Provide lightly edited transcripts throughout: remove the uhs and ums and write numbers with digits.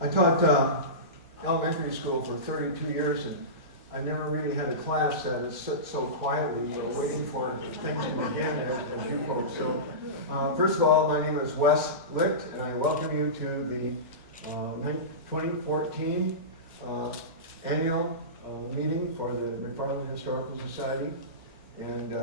I taught elementary school for 32 years, and I never really had a class that has sit so quietly, waiting for things to begin as you folks. So, first of all, my name is Wes Licht, and I welcome you to the 2014 annual meeting for the McFarland Historical Society. And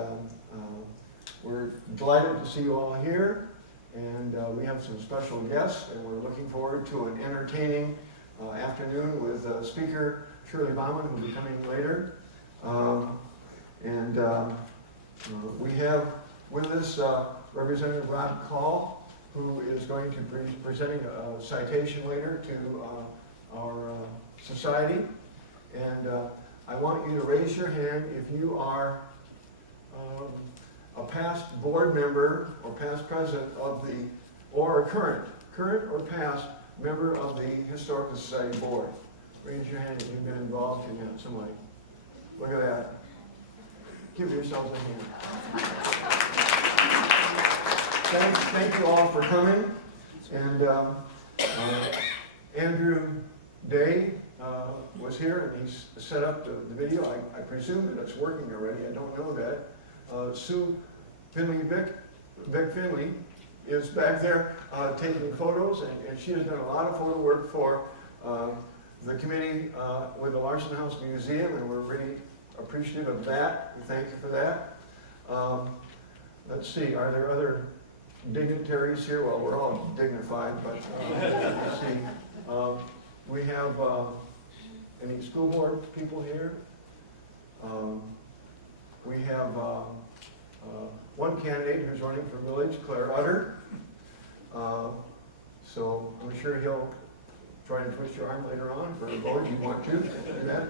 we're delighted to see you all here. And we have some special guests, and we're looking forward to an entertaining afternoon with Speaker Shirley Bauman, who will be coming later. We have with us Representative Rob Call, who is going to be presenting a citation later to our society. And I want you to raise your hand if you are a past board member or past president of the, or a current or past member of the Historical Society Board. Raise your hand if you've been involved in that some way. Look at that. Give yourselves a hand. Thank you all for coming. And Andrew Day was here, and he's set up the video. I presume that it's working already. I don't know that. Sue Finley, Vic Finley, is back there taking photos, and she has done a lot of photo work for the committee with the Larson House Museum, and we're really appreciative of that. We thank you for that. Let's see, are there other dignitaries here? Well, we're all dignified, but let's see. We have any school board people here? We have one candidate who's running for village, Claire Utter. So I'm sure he'll try and twist your arm later on for a vote if you want to do that.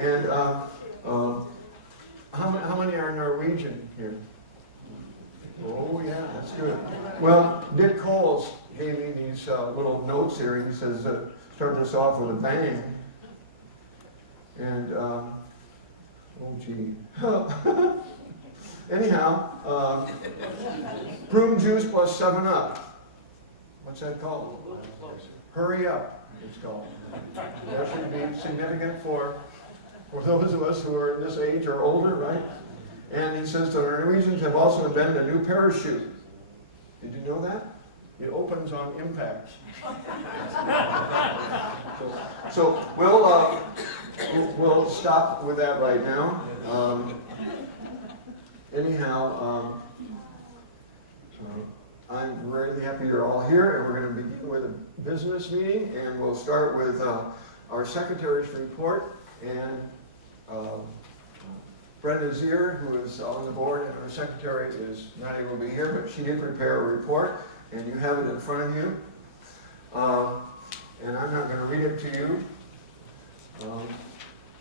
And how many are Norwegian here? Oh yeah, that's good. Well, Dick Coles gave me these little notes here. He says, start this off with a bang. And oh gee. Anyhow, prune juice plus 7-Up. What's that called? Hurry up, it's called. That should be significant for those of us who are this age or older, right? And he says the Norwegians have also invented a new parachute. Did you know that? It opens on impact. So we'll stop with that right now. Anyhow, I'm really happy you're all here, and we're going to begin with a business meeting, and we'll start with our secretary's report. And Brenda Zier, who is on the board, and our secretary is not able to be here, but she did prepare a report, and you have it in front of you. And I'm not going to read it to you.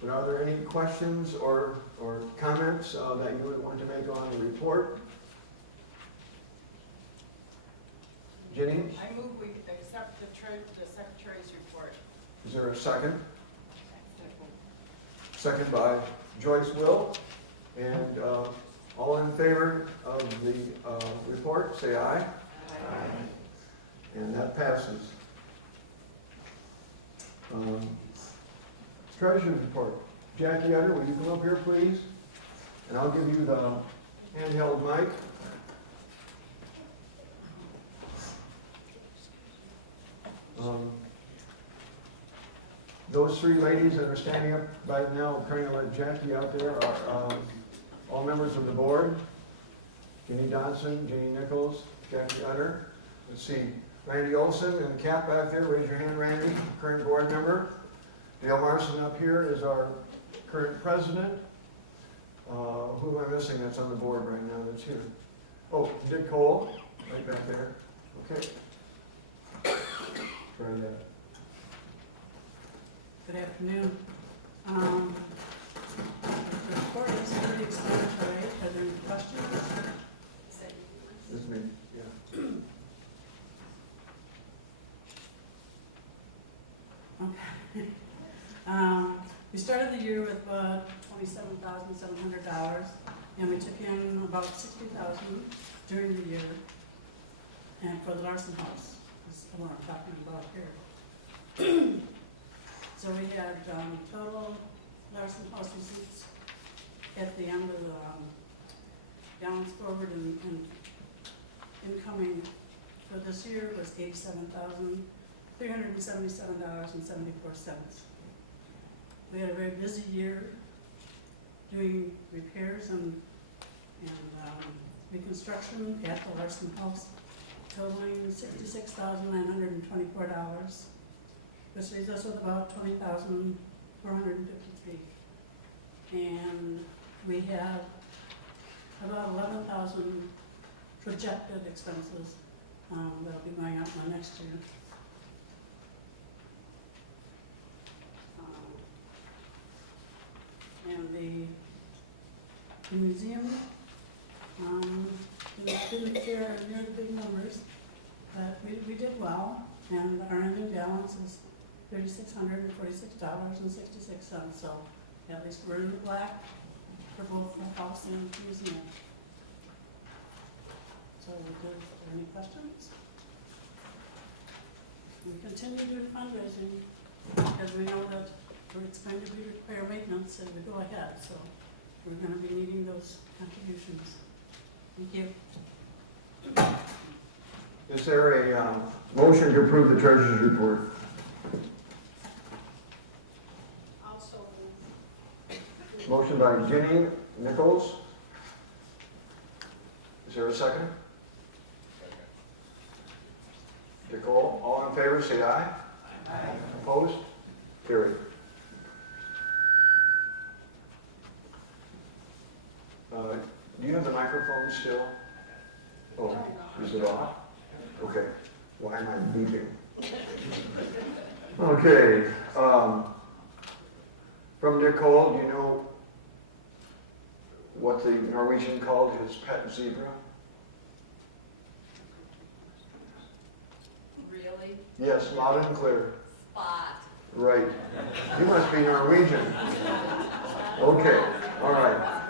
But are there any questions or comments that you would want to make on the report? Jenny? I move we accept the secretary's report. Is there a second? Second by Joyce Will. And all in favor of the report, say aye. Aye. And that passes. Treasurer's report. Jackie Utter, will you come up here, please? And I'll give you the handheld mic. Those three ladies that are standing up right now, trying to let Jackie out there, are all members of the board. Jenny Dodson, Jenny Nichols, Jackie Utter. Let's see, Randy Olson in the cap back there. Raise your hand, Randy, current board member. Dale Marson up here is our current president. Who am I missing that's on the board right now that's here? Oh, Dick Cole, right back there. Okay. Try that. Good afternoon. The report is pretty explanatory. Are there any questions? This is me, yeah. Okay. We started the year with $27,700, and we took in about $60,000 during the year, and for the Larson House is what I'm talking about here. So we had total Larson House receipts at the end of the balance forward and incoming for this year was $87,377.74. We had a very busy year doing repairs and reconstruction at the Larson House, totaling $66,924, which leaves us with about $20,453. And we have about 11,000 projected expenses that'll be going out in the next year. And the museum didn't fare near the big numbers, but we did well, and our ending balance is $3,646.66, so at least we're in the black for both the house and the museum. So, are there any questions? We continue doing fundraising because we know that it's going to require maintenance as we go ahead, so we're going to be needing those contributions. Thank you. Is there a motion to approve the treasurer's report? Also, Motion by Ginny Nichols. Is there a second? Nicole, all in favor, say aye. Aye. Opposed? Carried. Do you have the microphone still? Oh, is it off? Okay. Why am I beeping? Okay. From Nicole, do you know what the Norwegian called his pet zebra? really? Yes, loud and clear. Spot. Right. You must be Norwegian. Okay, all right.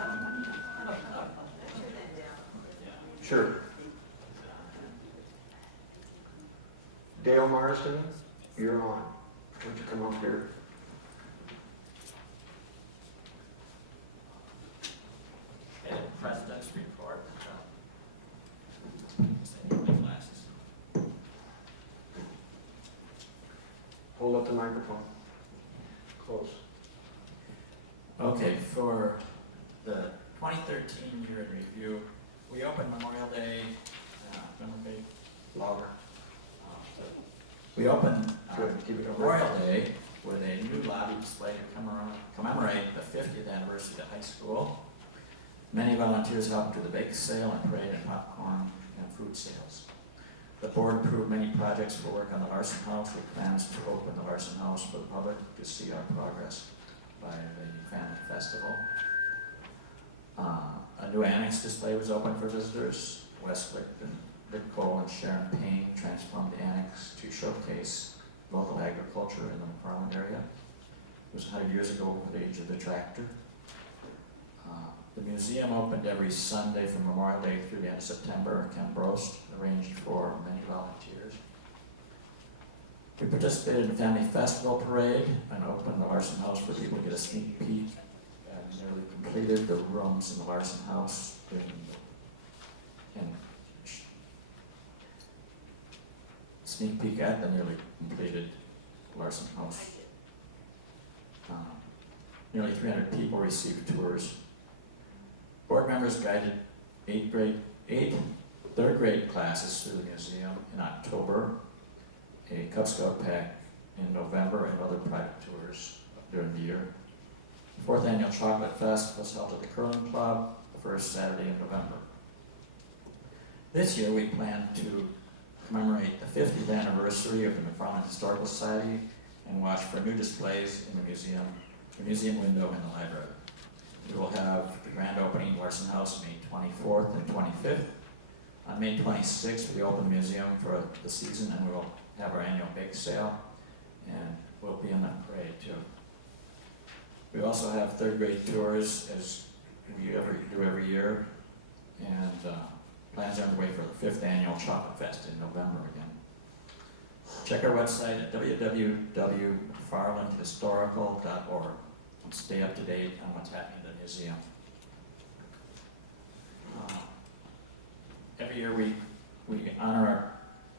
Sure. Dale Marston, you're on. Why don't you come up here? Okay, President's report. Say my glasses. Hold up the microphone. Close. Okay, for the 2013 year in review, we opened Memorial Day, Louder. we opened Good, keep it up. Memorial Day with a new lobby display to commemorate the 50th anniversary of the high school. Many volunteers helped with the bake sale and parade and popcorn and food sales. The board approved many projects for work on the Larson House with plans to open the Larson House for the public to see our progress by the family festival. A new annex display was open for visitors. Westwick and Rick Cole and Sharon Payne transformed the annex to showcase local agriculture in the McFarland area. It was 100 years ago with the age of the tractor. The museum opened every Sunday from Memorial Day through the end of September. Ken Brost arranged for many volunteers. We participated in the Family Festival Parade and opened the Larson House for people to get a sneak peek. And nearly completed the rooms in the Larson House in sneak peek at the nearly completed Larson House. Nearly 300 people received tours. Board members guided 8 third grade classes through the museum in October, a Cub Scout pack in November, and other private tours during the year. The 4th Annual Chocolate Fest was held at the Curling Club the first Saturday in November. This year we plan to commemorate the 50th anniversary of the McFarland Historical Society and watch for new displays in the museum window in the library. We will have the grand opening of Larson House May 24th and 25th. On May 26th, we open the museum for the season, and we will have our annual bake sale, and we'll be in that parade too. We also have third grade tours, as we do every year, and plans are underway for the 5th Annual Chocolate Fest in November again. Check our website at www.mcfarlandhistorical.org and stay up to date on what's happening in the museum. Every year we honor our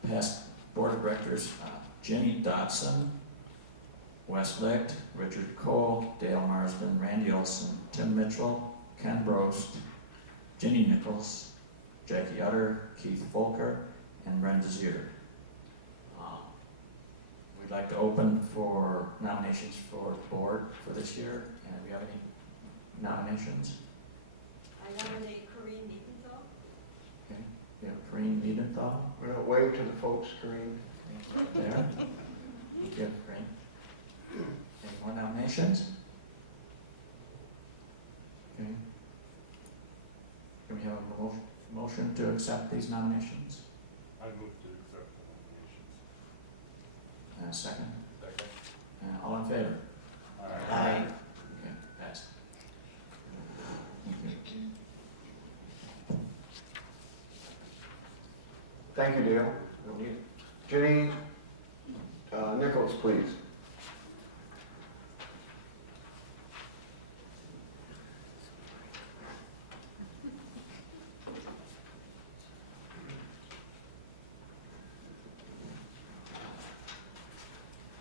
past board of directors, Jenny Dotson, Wes Licht, Richard Cole, Dale Marsden, Randy Olson, Tim Mitchell, Ken Brost, Ginny Nichols, Jackie Utter, Keith Volker, and Brenda Zier. We'd like to open for nominations for board for this year. And do we have any nominations? I nominate Corinne Niedenthal. Okay, we have Corinne Niedenthal We're gonna wave to the folks, Kareem. there. Thank you, Corinne. Any more nominations? Okay. Do we have a motion to accept these nominations? I move to accept the nominations. And a second? Second. All in favor? Aye. Okay, passed. Thank you. Thank you, Dale. Jenny Nichols, please.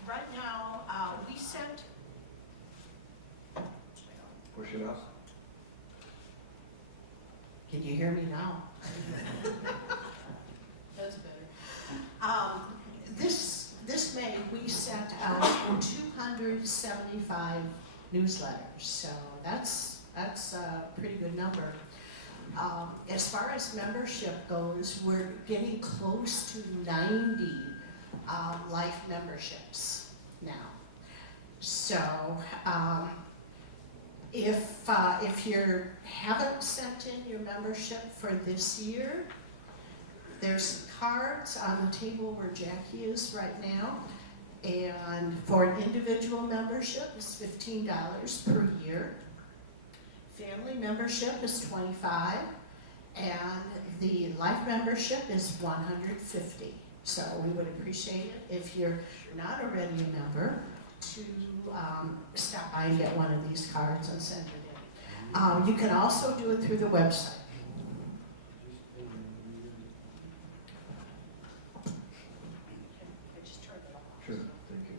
Right now, we sent, Push it up. can you hear me now? That's better. This May, we sent out 275 newsletters, so that's a pretty good number. As far as membership goes, we're getting close to 90 life memberships now. So if you haven't sent in your membership for this year, there's cards on the table where Jackie is right now. And for an individual membership, it's $15 per year. Family membership is $25, and the life membership is $150. So we would appreciate it if you're not already a member to stop by and get one of these cards and send it in. You can also do it through the website. I just turned it off. Sure, thank you.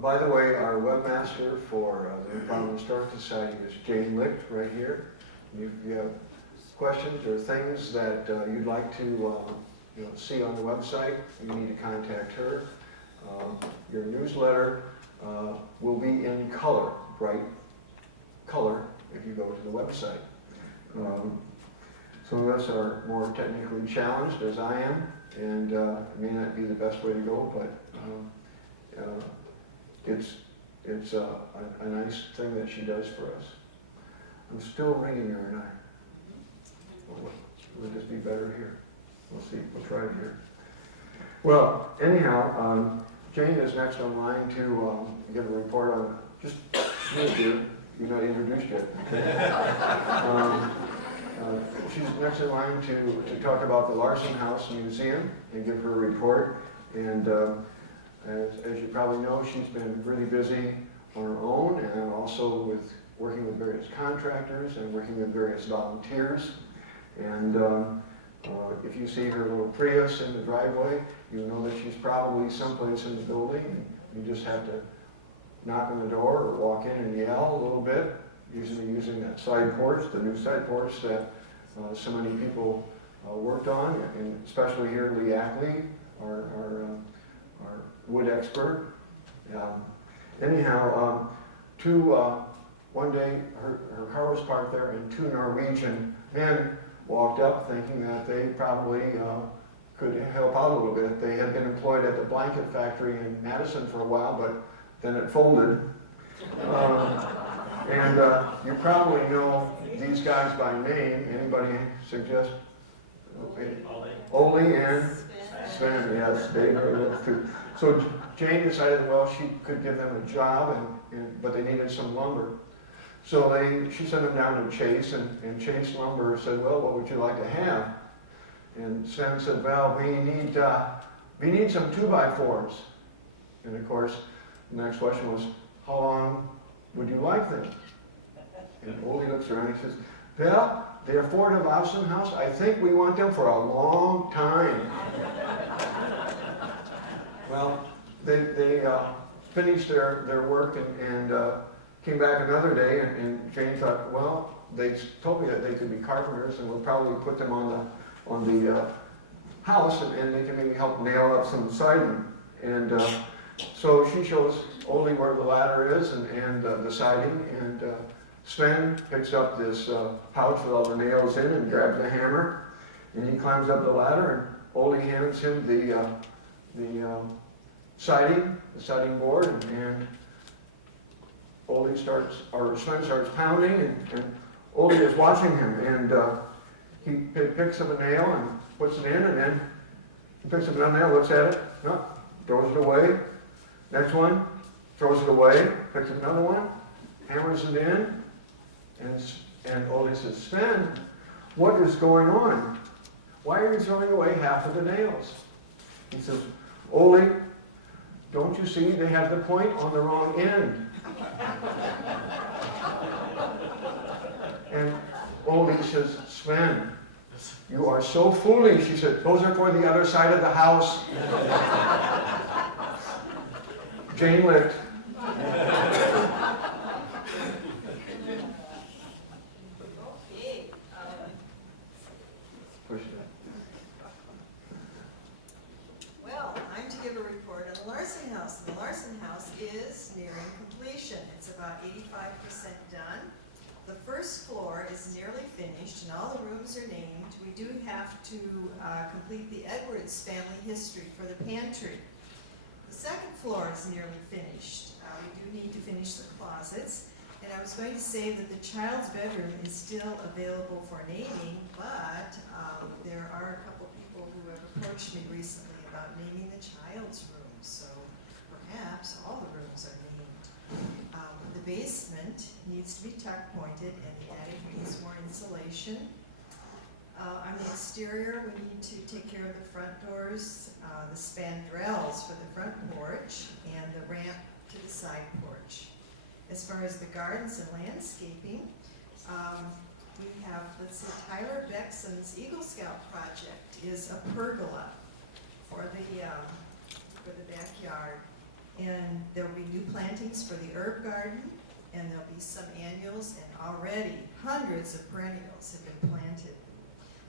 By the way, our webmaster for the McFarland Historical Society is Jane Licht, right here. If you have questions or things that you'd like to see on the website, you need to contact her. Your newsletter will be in color, bright color, if you go to the website. Some of us are more technically challenged, as I am, and it may not be the best way to go, but it's a nice thing that she does for us. I'm still ringing her, and would this be better here? We'll see. We'll try it here. Well, anyhow, Jane is next on line to give a report on just you're not introduced yet. She's next in line to talk about the Larson House Museum and give her a report. And as you probably know, she's been really busy on her own and also with working with various contractors and working with various volunteers. And if you see her little Prius in the driveway, you know that she's probably someplace in the building. You just have to knock on the door or walk in and yell a little bit, usually using that side porch, the new side porch that so many people worked on, and especially here Lee Ackley, our wood expert. Anyhow, one day her car was parked there, and two Norwegian men walked up thinking that they probably could help out a little bit. They had been employed at the blanket factory in Madison for a while, but then it folded. And you probably know these guys by name. Anybody suggest? Ole and Sven, yes, they know those two. So Jane decided, well, she could give them a job, but they needed some lumber. So she sent him down to Chase, and Chase Lumber said, well, what would you like to have? And Sven said, well, we need some 2x4s. And of course, the next question was, how long would you like them? And Ole looks around and he says, well, they're Ford of Austin House. I think we want them for a long time. Well, they finished their work and came back another day, and Jane thought, well, they told me that they could be carpenters, and we'll probably put them on the house, and they can maybe help nail up some siding. And so she shows Ole where the ladder is and the siding, and Sven picks up this pouch with all the nails in and grabs the hammer, and he climbs up the ladder, and Ole hands him the siding board, and Sven starts pounding, and Ole is watching him, and he picks up a nail and puts it in, and then he picks up another nail, looks at it, no, throws it away. Next one, throws it away, picks up another one, hammers it in, and Ole says, Sven, what is going on? Why are you throwing away half of the nails? He says, Ole, don't you see they have the point on the wrong end? And Ole says, Sven, you are so foolish. He said, those are for the other side of the house. Jane licked. Okay, Push it. Well, I'm to give a report on the Larson House. The Larson House is nearing completion. It's about 85% done. The first floor is nearly finished and all the rooms are named. We do have to complete the Edwards family history for the pantry. The second floor is nearly finished. We do need to finish the closets. And I was going to say that the child's bedroom is still available for naming, but there are a couple people who have approached me recently about naming the child's room, so perhaps all the rooms are named. The basement needs to be tuck pointed and the attic needs more insulation. On the exterior, we need to take care of the front doors, the spandrels for the front porch, and the ramp to the side porch. As far as the gardens and landscaping, we have, let's see, Tyler Beckson's Eagle Scout project is a pergola for the backyard. And there'll be new plantings for the herb garden, and there'll be some annuals, and already hundreds of perennials have been planted.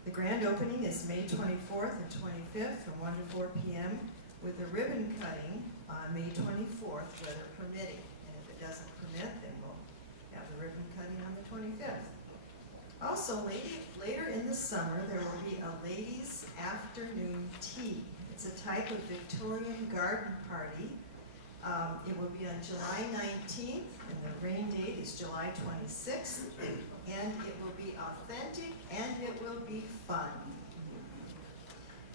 The grand opening is May 24th and 25th from 1 to 4 p.m. with a ribbon cutting on May 24th, weather permitting. And if it doesn't permit, then we'll have the ribbon cutting on the 25th. Also, later in the summer, there will be a ladies' afternoon tea. It's a type of Victorian garden party. It will be on July 19th, and the rain date is July 26th, and it will be authentic, and it will be fun.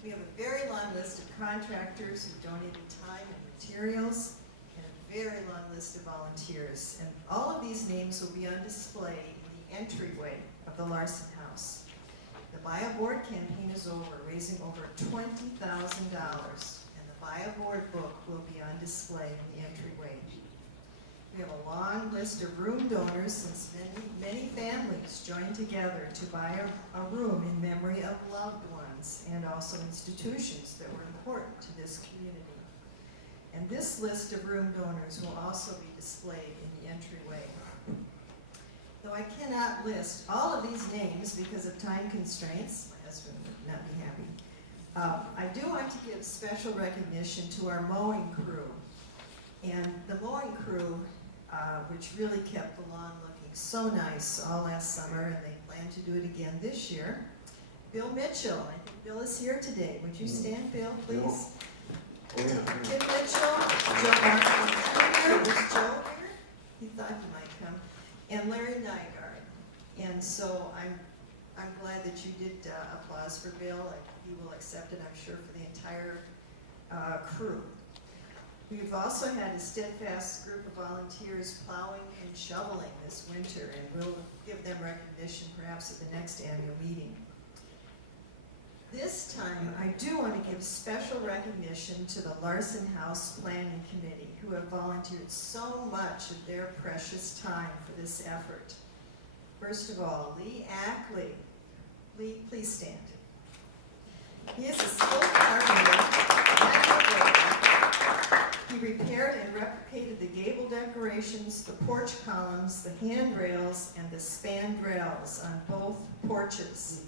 We have a very long list of contractors who donated time and materials, and a very long list of volunteers. And all of these names will be on display in the entryway of the Larson House. The Buy a Board campaign is over, raising over $20,000. Buy a Board book will be on display in the entryway. We have a long list of room donors since many families joined together to buy a room in memory of loved ones and also institutions that were important to this community. And this list of room donors will also be displayed in the entryway. Though I cannot list all of these names because of time constraints, my husband would not be happy. I do want to give special recognition to our mowing crew. And the mowing crew, which really kept the lawn looking so nice all last summer, and they plan to do it again this year. Bill Mitchell, I think Bill is here today. Would you stand, Bill, please? Oh, yeah. Tim Mitchell, Joe Martin, is Joe here? He thought he might come. And Larry Nygaard. And so I'm glad that you did applause for Bill. He will accept it, I'm sure, for the entire crew. We've also had a steadfast group of volunteers plowing and shoveling this winter, and we'll give them recognition perhaps at the next annual meeting. This time, I do want to give special recognition to the Larson House Planning Committee, who have volunteered so much of their precious time for this effort. First of all, Lee Ackley. Lee, please stand. He is a skilled carpenter. He repaired and replicated the gable decorations, the porch columns, the handrails, and the spandrels on both porches.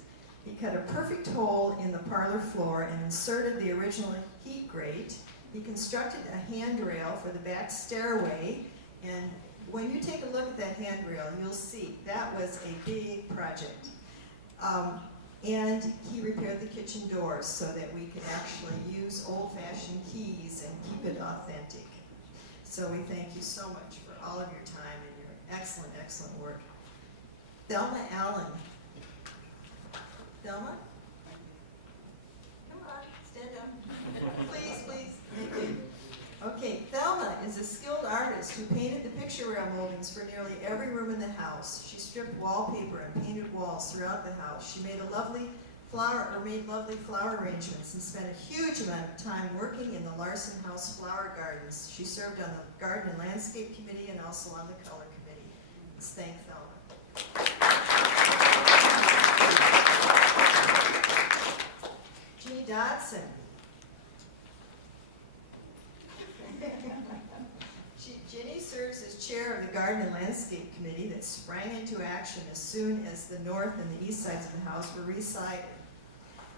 He cut a perfect hole in the parlor floor and inserted the original heat grate. He constructed a handrail for the back stairway, and when you take a look at that handrail, you'll see that was a big project. And he repaired the kitchen doors so that we could actually use old-fashioned keys and keep it authentic. So we thank you so much for all of your time and your excellent, excellent work. Thelma Allen. Thelma? Come on, stand up. Please, please. Thank you. Okay, Thelma is a skilled artist who painted the picture rail moldings for nearly every room in the house. She stripped wallpaper and painted walls throughout the house. She made lovely flower arrangements and spent a huge amount of time working in the Larson House flower gardens. She served on the Garden and Landscape Committee and also on the Color Committee. Let's thank Thelma. Jeannie Dodson. Ginny serves as chair of the Garden and Landscape Committee that sprang into action as soon as the north and the east sides of the house were resided.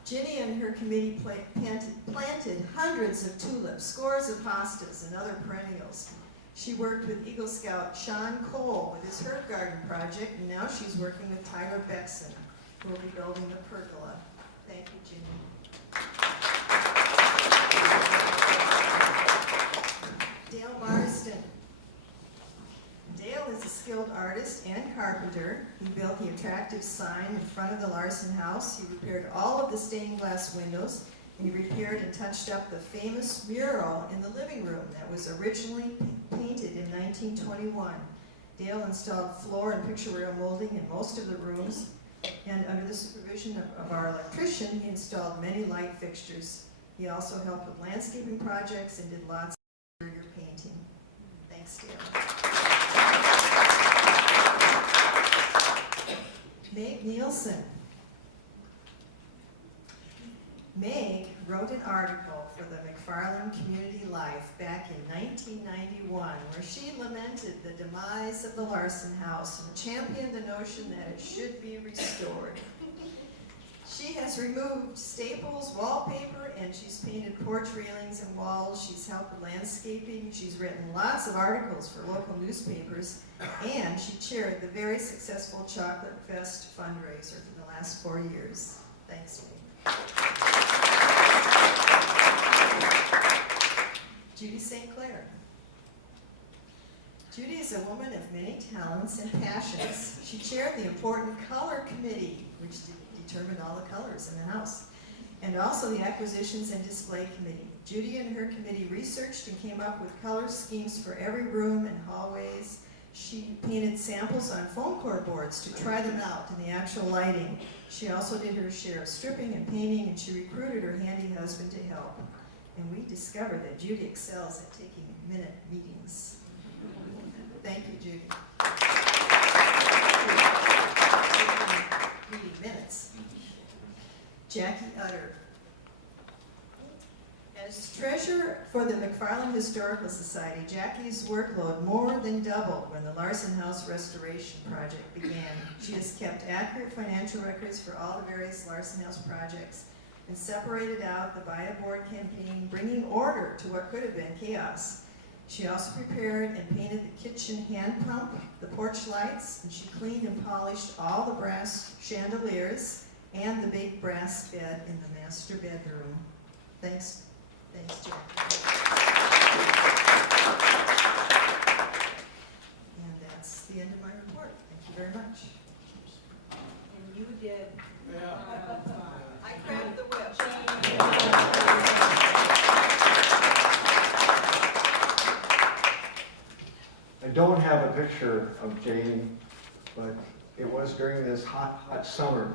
Ginny and her committee planted hundreds of tulips, scores of hostas, and other perennials. She worked with Eagle Scout Sean Cole with his herb garden project, and now she's working with Tyler Beckson, who will be building the pergola. Thank you, Ginny. Dale Marsden. Dale is a skilled artist and carpenter. He built the attractive sign in front of the Larson House. He repaired all of the stained glass windows, and he repaired and touched up the famous mural in the living room that was originally painted in 1921. Dale installed floor and picture rail molding in most of the rooms, and under the supervision of our electrician, he installed many light fixtures. He also helped with landscaping projects and did lots of interior painting. Thanks, Dale. Meg Nielsen. Meg wrote an article for the McFarland Community Life back in 1991 where she lamented the demise of the Larson House and championed the notion that it should be restored. She has removed staples, wallpaper, and she's painted porch railings and walls. She's helped with landscaping. She's written lots of articles for local newspapers, and she chaired the very successful Chocolate Fest fundraiser for the last 4 years. Thanks, Meg. Judy St. Clair. Judy is a woman of many talents and passions. She chaired the important Color Committee, which determined all the colors in the house, and also the Acquisitions and Display Committee. Judy and her committee researched and came up with color schemes for every room and hallways. She painted samples on foam core boards to try them out in the actual lighting. She also did her share of stripping and painting, and she recruited her handy husband to help. And we discovered that Judy excels at taking minute meetings. Thank you, Judy. Meeting minutes. Jackie Utter. As treasurer for the McFarland Historical Society, Jackie's workload more than doubled when the Larson House restoration project began. She has kept accurate financial records for all the various Larson House projects and separated out the Buy a Board campaign, bringing order to what could have been chaos. She also prepared and painted the kitchen hand pump, the porch lights, and she cleaned and polished all the brass chandeliers and the big brass bed in the master bedroom. Thanks, Jackie. And that's the end of my report. Thank you very much. And you did. I grabbed the whip. don't have a picture of Jane, but it was during this hot, hot summer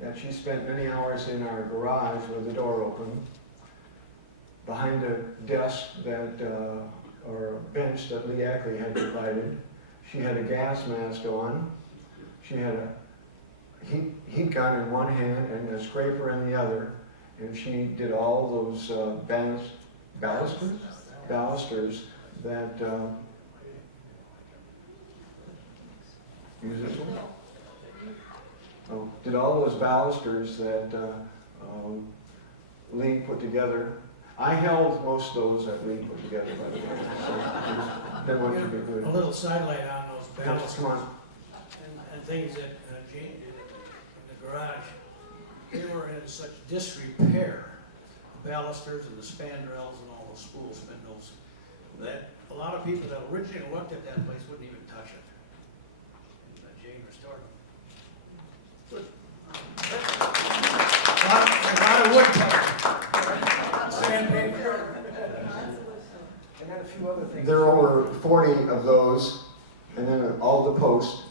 that she spent many hours in our garage with the door open, behind a desk that, or a bench that Lee Ackley had provided. She had a gas mask on. She had a heat gun in one hand and a scraper in the other. And she did all those balusters that, use this one? Oh, did all those balusters that Lee put together. I held most of those that Lee put together, by the way. So that one should be good. A little sidelight on those Yes, balusters come on. and things that Jane did in the garage. They were in such disrepair, the balusters and the spandrels and all those spool spindles, that a lot of people that originally looked at that place wouldn't even touch it. And Jane restored them. A lot of wood cover. Sandpaper. And then a few other things. There are over 40 of those, and then all the posts,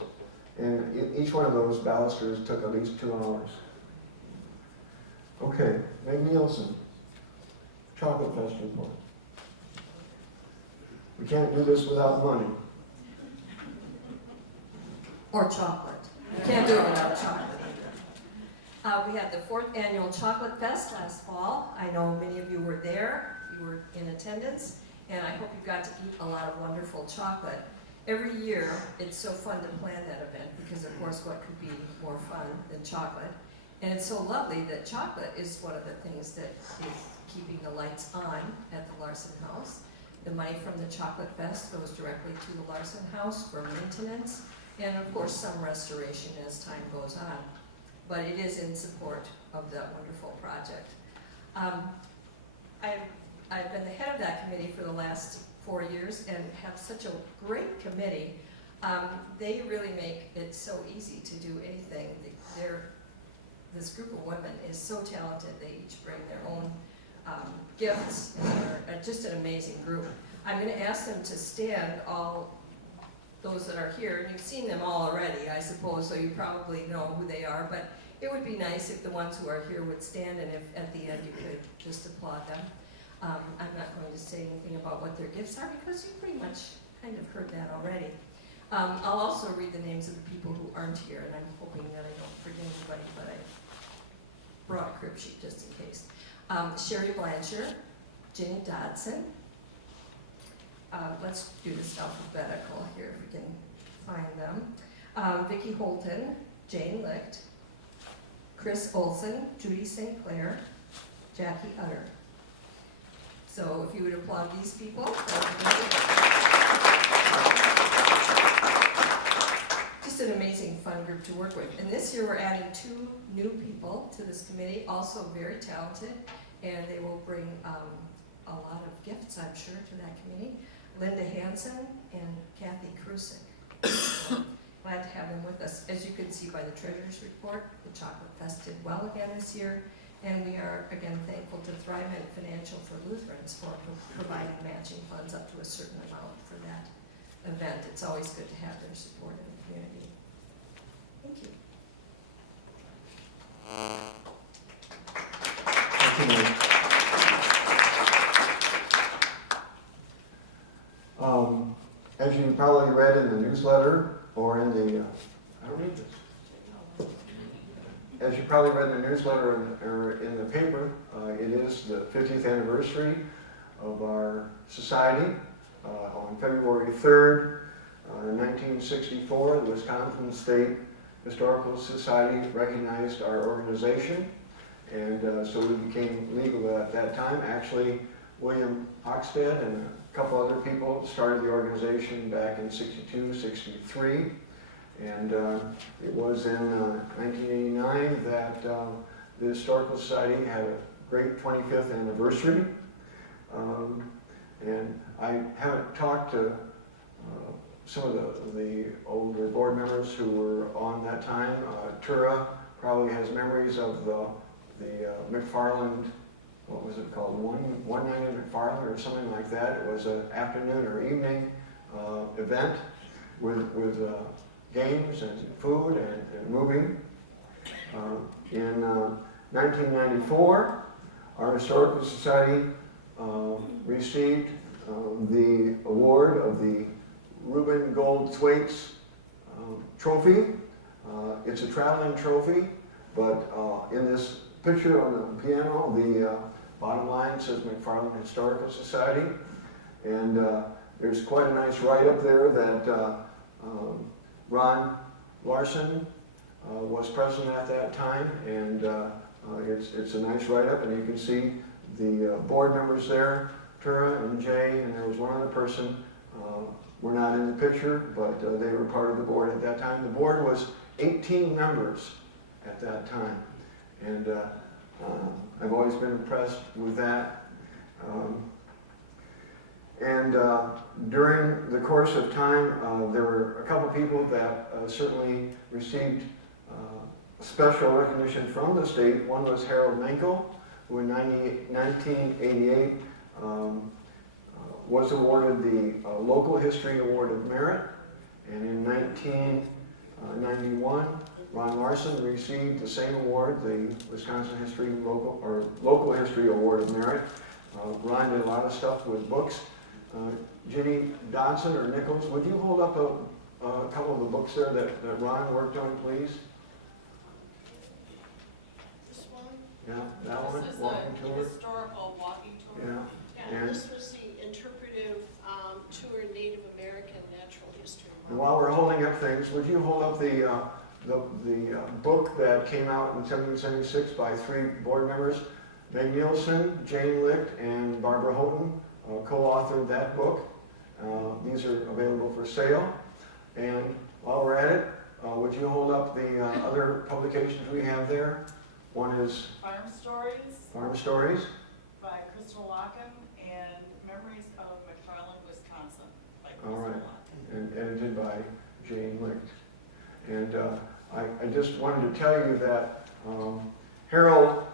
and each one of those balusters took at least 2 hours. Okay, Meg Nielsen, Chocolate Fest report. We can't do this without money. Or chocolate. You can't do it without chocolate either. We had the 4th annual Chocolate Fest last fall. I know many of you were there. You were in attendance, and I hope you got to eat a lot of wonderful chocolate. Every year, it's so fun to plan that event because, of course, what could be more fun than chocolate? And it's so lovely that chocolate is one of the things that is keeping the lights on at the Larson House. The money from the Chocolate Fest goes directly to the Larson House for maintenance and, of course, some restoration as time goes on. But it is in support of that wonderful project. I've been the head of that committee for the last 4 years and have such a great committee. They really make it so easy to do anything. This group of women is so talented. They each bring their own gifts, and they're just an amazing group. I'm going to ask them to stand, all those that are here, and you've seen them all already, I suppose, so you probably know who they are, but it would be nice if the ones who are here would stand, and if at the end you could just applaud them. I'm not going to say anything about what their gifts are, because you pretty much kind of heard that already. I'll also read the names of the people who aren't here, and I'm hoping that I don't forget anybody, but I brought a crib sheet just in case. Sherry Blanchard, Jenny Dodson. Let's do this alphabetical here if we can find them. Vicki Holton, Jane Licht, Chris Olson, Judy St. Clair, Jackie Utter. So if you would applaud these people. Just an amazing, fun group to work with. And this year we're adding 2 new people to this committee, also very talented, and they will bring a lot of gifts, I'm sure, to that committee. Linda Hansen and Kathy Krusik. Glad to have them with us. As you can see by the Treasurer's Report, the Chocolate Fest did well again this year, and we are again thankful to Thrivent Financial for Lutherans for providing matching funds up to a certain amount for that event. It's always good to have their support in the community. Thank you. Thank you, Meg. As you probably read in the newsletter or in the, I don't read this. As you probably read in the newsletter or in the paper, it is the 50th anniversary of our society. On February 3rd, 1964, the Wisconsin State Historical Society recognized our organization, and so we became legal at that time. Actually, William Hockstead and a couple other people started the organization back in 62, 63, and it was in 1989 that the Historical Society had a great 25th anniversary. And I haven't talked to some of the older board members who were on that time. Tura probably has memories of the McFarland, what was it called, one night in McFarland or something like that. It was an afternoon or evening event with games and food and movie. In 1994, our Historical Society received the award of the Reuben Gold Thwaites trophy. It's a traveling trophy, but in this picture on the piano, the bottom line says McFarland Historical Society, and there's quite a nice write-up there that Ron Larson was president at that time, and it's a nice write-up, and you can see the board members there, Tura and Jay, and there was one other person. We're not in the picture, but they were part of the board at that time. The board was 18 members at that time, and I've always been impressed with that. During the course of time, there were a couple people that certainly received special recognition from the state. One was Harold Menkel, who in 1988 was awarded the Local History Award of Merit, and in 1991, Ron Larson received the same award, the Wisconsin Local History Award of Merit. Ron did a lot of stuff with books. Ginny Dodson or Nichols, would you hold up a couple of the books there that Ron worked on, please? This one? Yeah, that one, This is walking a tour. historical walking tour. Yeah, Yeah, and, this was the interpretive tour Native American Natural History and Month. while we're holding up things, would you hold up the book that came out in 1776 by 3 board members? Meg Nielsen, Jane Licht, and Barbara Houghton co-authored that book. These are available for sale. And while we're at it, would you hold up the other publications we have there? One is Farm Stories Farm Stories. by Crystal Locken and Memories of McFarland, Wisconsin by All Crystal right. Locken. And edited by Jane Licht. And I just wanted to tell you that Harold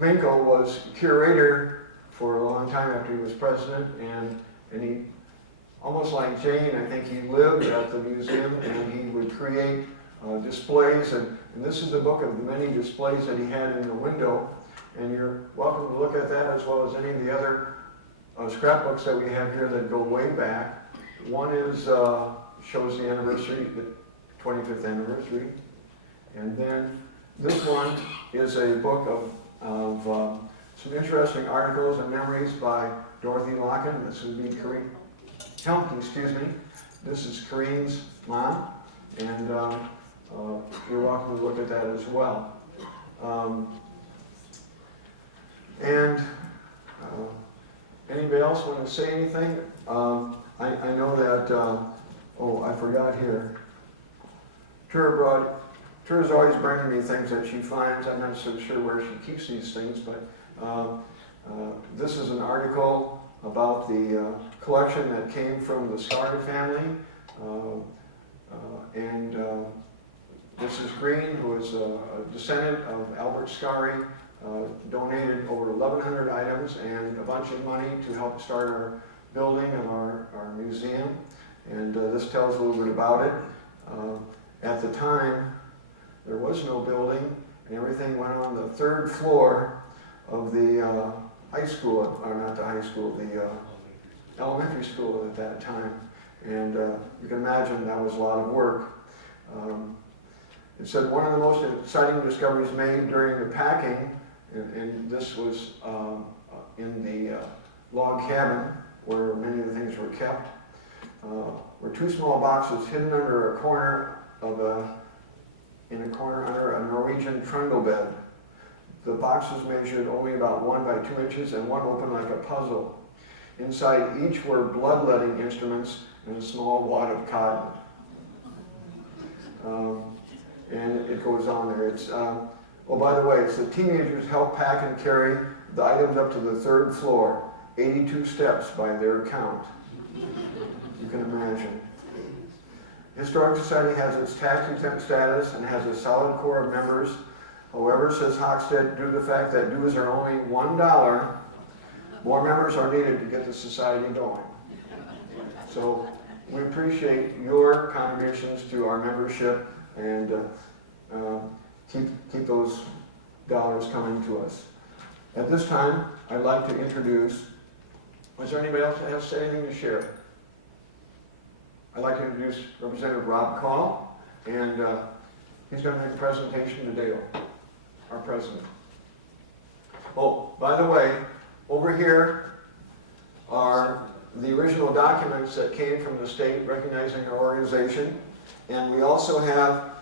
Menkel was curator for a long time after he was president, and he, almost like Jane, I think he lived at the museum, and he would create displays, and this is a book of the many displays that he had in the window, and you're welcome to look at that as well as any of the other scrapbooks that we have here that go way back. One is shows the anniversary, the 25th anniversary, and then this one is a book of some interesting articles and memories by Dorothy Locken. This would be Corinne Helmke, excuse me. This is Corinne's mom, and you're welcome to look at that as well. Anybody else want to say anything? I know that, oh, I forgot here. Tura's always bringing me things that she finds. I'm not so sure where she keeps these things, but this is an article about the collection that came from the Scarry family. Mrs. Green, who is a descendant of Albert Scarry, donated over 1,100 items and a bunch of money to help start our building of our museum. And this tells a little bit about it. At the time, there was no building, and everything went on the 3rd floor of the high school, or not the high school, the elementary school at that time. And you can imagine that was a lot of work. It said one of the most exciting discoveries made during the packing, and this was in the log cabin where many of the things were kept, were 2 small boxes hidden under a corner of in a corner under a Norwegian trundle bed. The boxes measured only about 1 by 2 inches and one opened like a puzzle. Inside each were bloodletting instruments and a small wad of cotton. And it goes on there. It's, oh, by the way, it's the teenagers help pack and carry the items up to the 3rd floor, 82 steps by their count. You can imagine. Historic Society has its tax-exempt status and has a solid core of members. However, says Hochstedt, due to the fact that dues are only $1, more members are needed to get the society going. So we appreciate your contributions to our membership and keep those dollars coming to us. At this time, I'd like to introduce, was there anybody else that has anything to share? I'd like to introduce Representative Rob Call, and he's going to make a presentation to Dale, our president. Oh, by the way, over here are the original documents that came from the state recognizing our organization, and we also have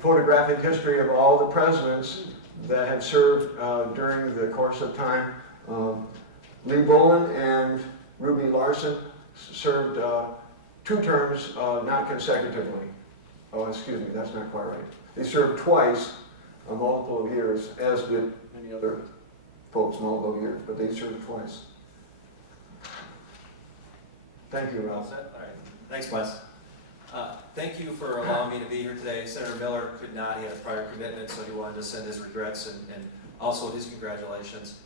photographic history of all the presidents that had served during the course of time. Lee Bolin and Ruby Larson served 2 terms, not consecutively. Oh, excuse me, that's not quite right. They served twice, a multiple of years, as did many other folks, multiple of years, but they served twice. Thank you, Ralph. All right. Thanks, Wes. Thank you for allowing me to be here today. Senator Miller could not, he had a prior commitment, so he wanted to send his regrets and also his congratulations.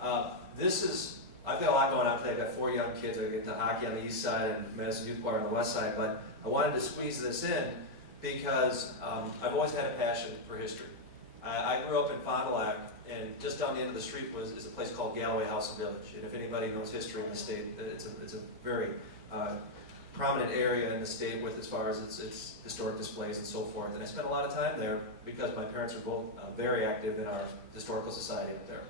I've got a lot going on today. I've got 4 young kids. I get to hockey on the east side and Madison Youth Choir on the west side, but I wanted to squeeze this in because I've always had a passion for history. I grew up in Fond du Lac, and just down the end of the street is a place called Galloway House and Village. And if anybody knows history in the state, it's a very prominent area in the state with as far as its historic displays and so forth. And I spent a lot of time there because my parents were both very active in our historical society up there.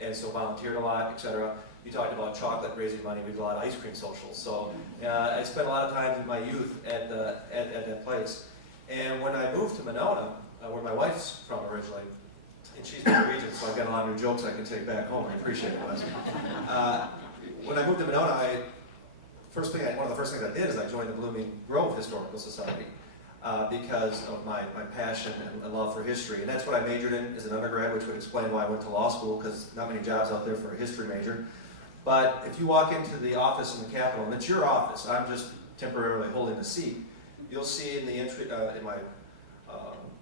And so volunteered a lot, etc. You talked about chocolate raising money. We did a lot of ice cream socials. So I spent a lot of time in my youth at that place. And when I moved to Monona, where my wife's from originally, and she's from the region, so I've got a lot of new jokes I can take back home. I appreciate it, Wes. When I moved to Monona, one of the first things I did is I joined the Blooming Grove Historical Society because of my passion and love for history. And that's what I majored in as an undergrad, which would explain why I went to law school, because not many jobs out there for a history major. But if you walk into the office in the Capitol, and it's your office, I'm just temporarily holding the seat, you'll see in the entry, in my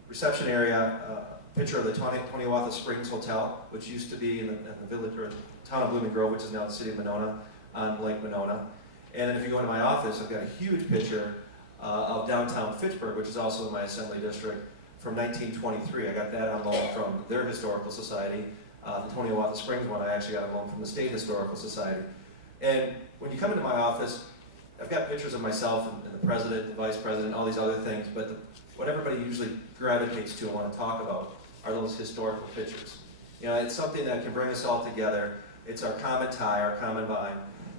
reception area, a picture of the Tonawatha Springs Hotel, which used to be in the village or town of Blooming Grove, which is now the city of Monona, on Lake Monona. And then if you go into my office, I've got a huge picture of downtown Fitchburg, which is also in my assembly district, from 1923. I got that on loan from their historical society. The Tonawatha Springs one, I actually got a loan from the State Historical Society. And when you come into my office, I've got pictures of myself and the president, the vice president, all these other things, but what everybody usually gravitates to and want to talk about are those historical pictures. You know, it's something that can bring us all together. It's our common tie, our common bond.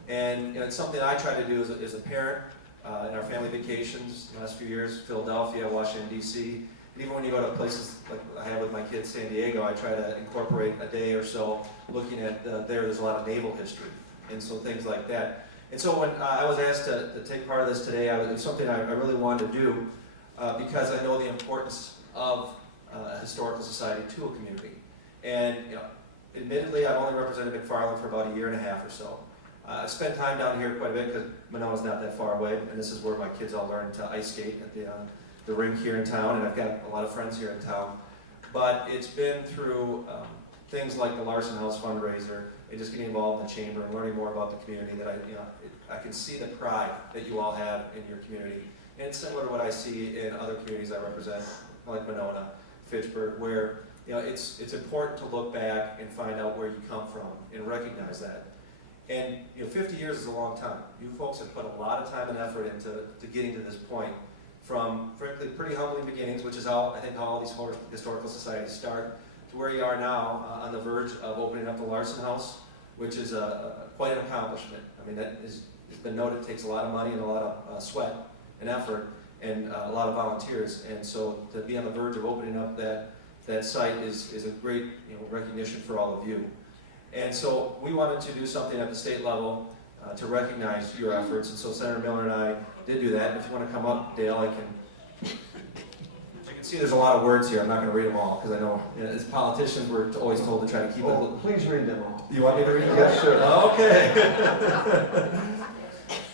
And it's something I try to do as a parent in our family vacations the last few years, Philadelphia, Washington, D.C. Even when you go to places like I have with my kids, San Diego, I try to incorporate a day or so looking at there's a lot of naval history and so things like that. And so when I was asked to take part of this today, it was something I really wanted to do because I know the importance of a historical society to a community. And you know, admittedly, I've only represented McFarland for about 1.5 years or so. I spent time down here quite a bit because Monona's not that far away, and this is where my kids all learn to ice skate at the rink here in town, and I've got a lot of friends here in town. But it's been through things like the Larson House fundraiser and just getting involved in the chamber and learning more about the community that I can see the pride that you all have in your community. And it's similar to what I see in other communities I represent, like Monona, Fitchburg, where it's important to look back and find out where you come from and recognize that. And 50 years is a long time. You folks have put a lot of time and effort into getting to this point from, frankly, pretty humbling beginnings, which is how I think how all these historical societies start, to where you are now on the verge of opening up the Larson House, which is quite an accomplishment. I mean, it's been noted, it takes a lot of money and a lot of sweat and effort and a lot of volunteers. And so to be on the verge of opening up that site is a great recognition for all of you. And so we wanted to do something at the state level to recognize your efforts. And so Senator Miller and I did do that. And if you want to come up, Dale, I can. As you can see, there's a lot of words here. I'm not going to read them all because I know as politicians we're always told to try to keep it. Please read them all. You want me to read them? Yes, sir. Okay.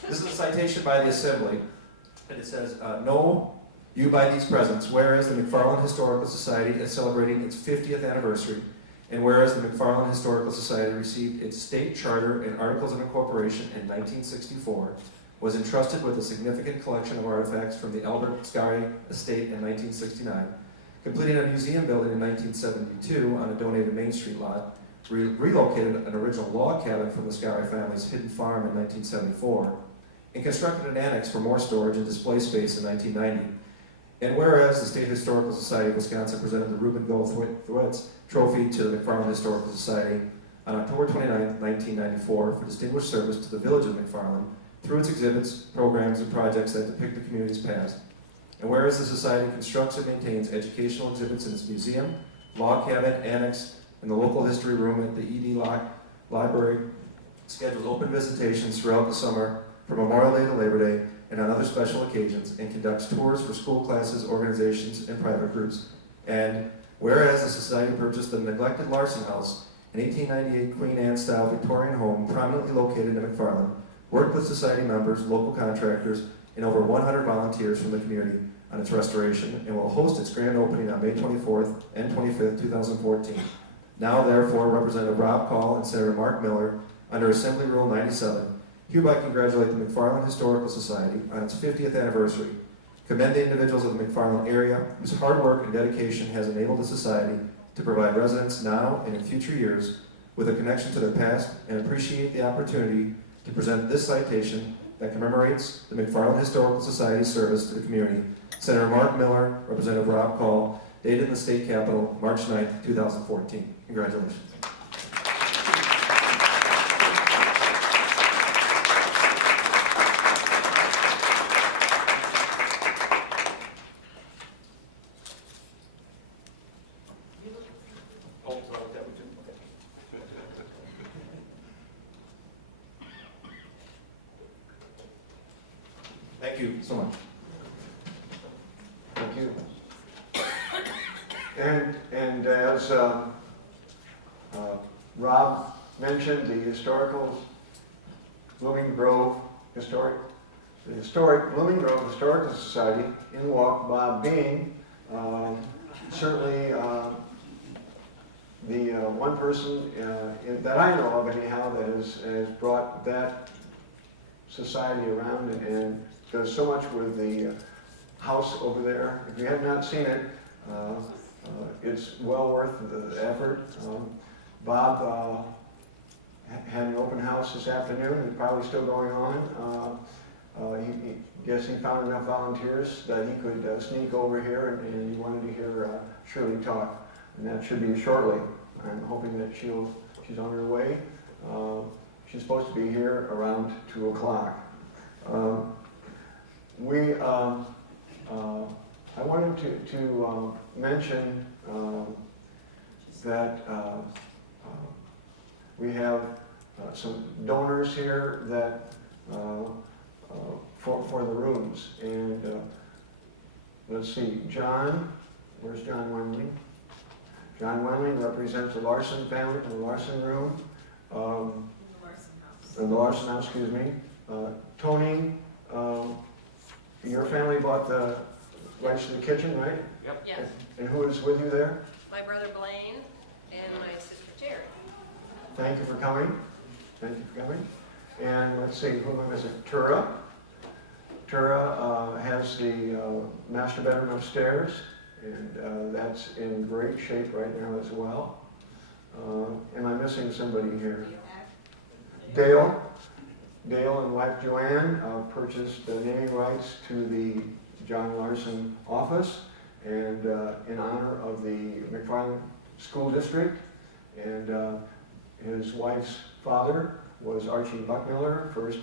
This is a citation by the Assembly, and it says, "Know you by these presents, whereas the McFarland Historical Society is celebrating its 50th anniversary, and whereas the McFarland Historical Society received its state charter and articles of incorporation in 1964, was entrusted with a significant collection of artifacts from the Albert Scarry estate in 1969, completing a museum building in 1972 on a donated Main Street lot, relocated an original log cabin from the Scarry family's hidden farm in 1974, and constructed an annex for more storage and display space in 1990. And whereas the State Historical Society of Wisconsin presented the Reuben Goldthwait Trophy to the McFarland Historical Society on October 29, 1994 for distinguished service to the village of McFarland through its exhibits, programs, and projects that depict the community's past. And whereas the Society constructs and maintains educational exhibits in its museum, log cabin, annex, and the local history room at the ED Library, schedules open visitations throughout the summer from Memorial Day to Labor Day and on other special occasions, and conducts tours for school classes, organizations, and private groups. And whereas the Society purchased the neglected Larson House, an 1898 Queen Anne-style Victorian home prominently located in McFarland, worked with Society members, local contractors, and over 100 volunteers from the community on its restoration, and will host its grand opening on May 24th and 25th, 2014. Now, therefore, Representative Rob Call and Senator Mark Miller, under Assembly Rule 97, hereby congratulate the McFarland Historical Society on its 50th anniversary, commend the individuals of the McFarland area whose hard work and dedication has enabled the Society to provide residents now and in future years with a connection to their past, and appreciate the opportunity to present this citation that commemorates the McFarland Historical Society's service to the community. Senator Mark Miller, Representative Rob Call, dated in the state capitol, March 9th, 2014. Congratulations. Thank you so much. Thank you. And as Rob mentioned, the historic Blooming Grove Historical Society in walk Bob Bean, certainly the one person that I know of anyhow that has brought that society around and does so much with the house over there. If you have not seen it, it's well worth the effort. Bob had an open house this afternoon, it's probably still going on. Guess he found enough volunteers that he could sneak over here, and he wanted to hear Shirley talk, and that should be shortly. I'm hoping that she's on her way. She's supposed to be here around 2 o'clock. I wanted to mention that we have some donors here that for the rooms, and let's see, John, where's John Wendling? John Wendling represents the Larson family, the Larson room, the Larson house, excuse me. Tony, your family bought the rights to the kitchen, right? Yep. Yes, And who is with you there? my brother Blaine and my sister Terry. Thank you for coming. Thank you for coming. And let's see, who am I missing? Tura. Tura has the master bedroom upstairs, and that's in great shape right now as well. Am I missing somebody here? Dale. Dale and wife Joanne purchased the naming rights to the John Larson office, and in honor of the McFarland School District. And his wife's father was Archie Buckmiller, first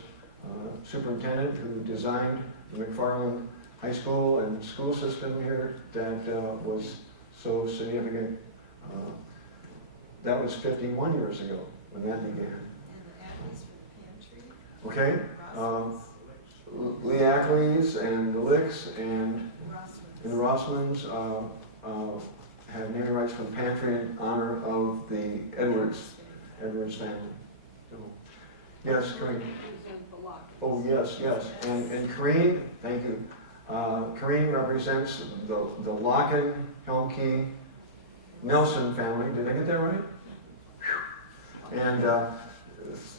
superintendent who designed the McFarland High School and school system here that was so significant. That was 51 years ago when that began. Okay, Lee Ackley's and the Licks and the Rossmans have naming rights for the pantry in honor of the Edwards family. So, yes, Corrine. Oh, yes, yes. And Corrine, thank you. Corrine represents the Locken, Helmke, Nelson family. Did I get that right? Whew. And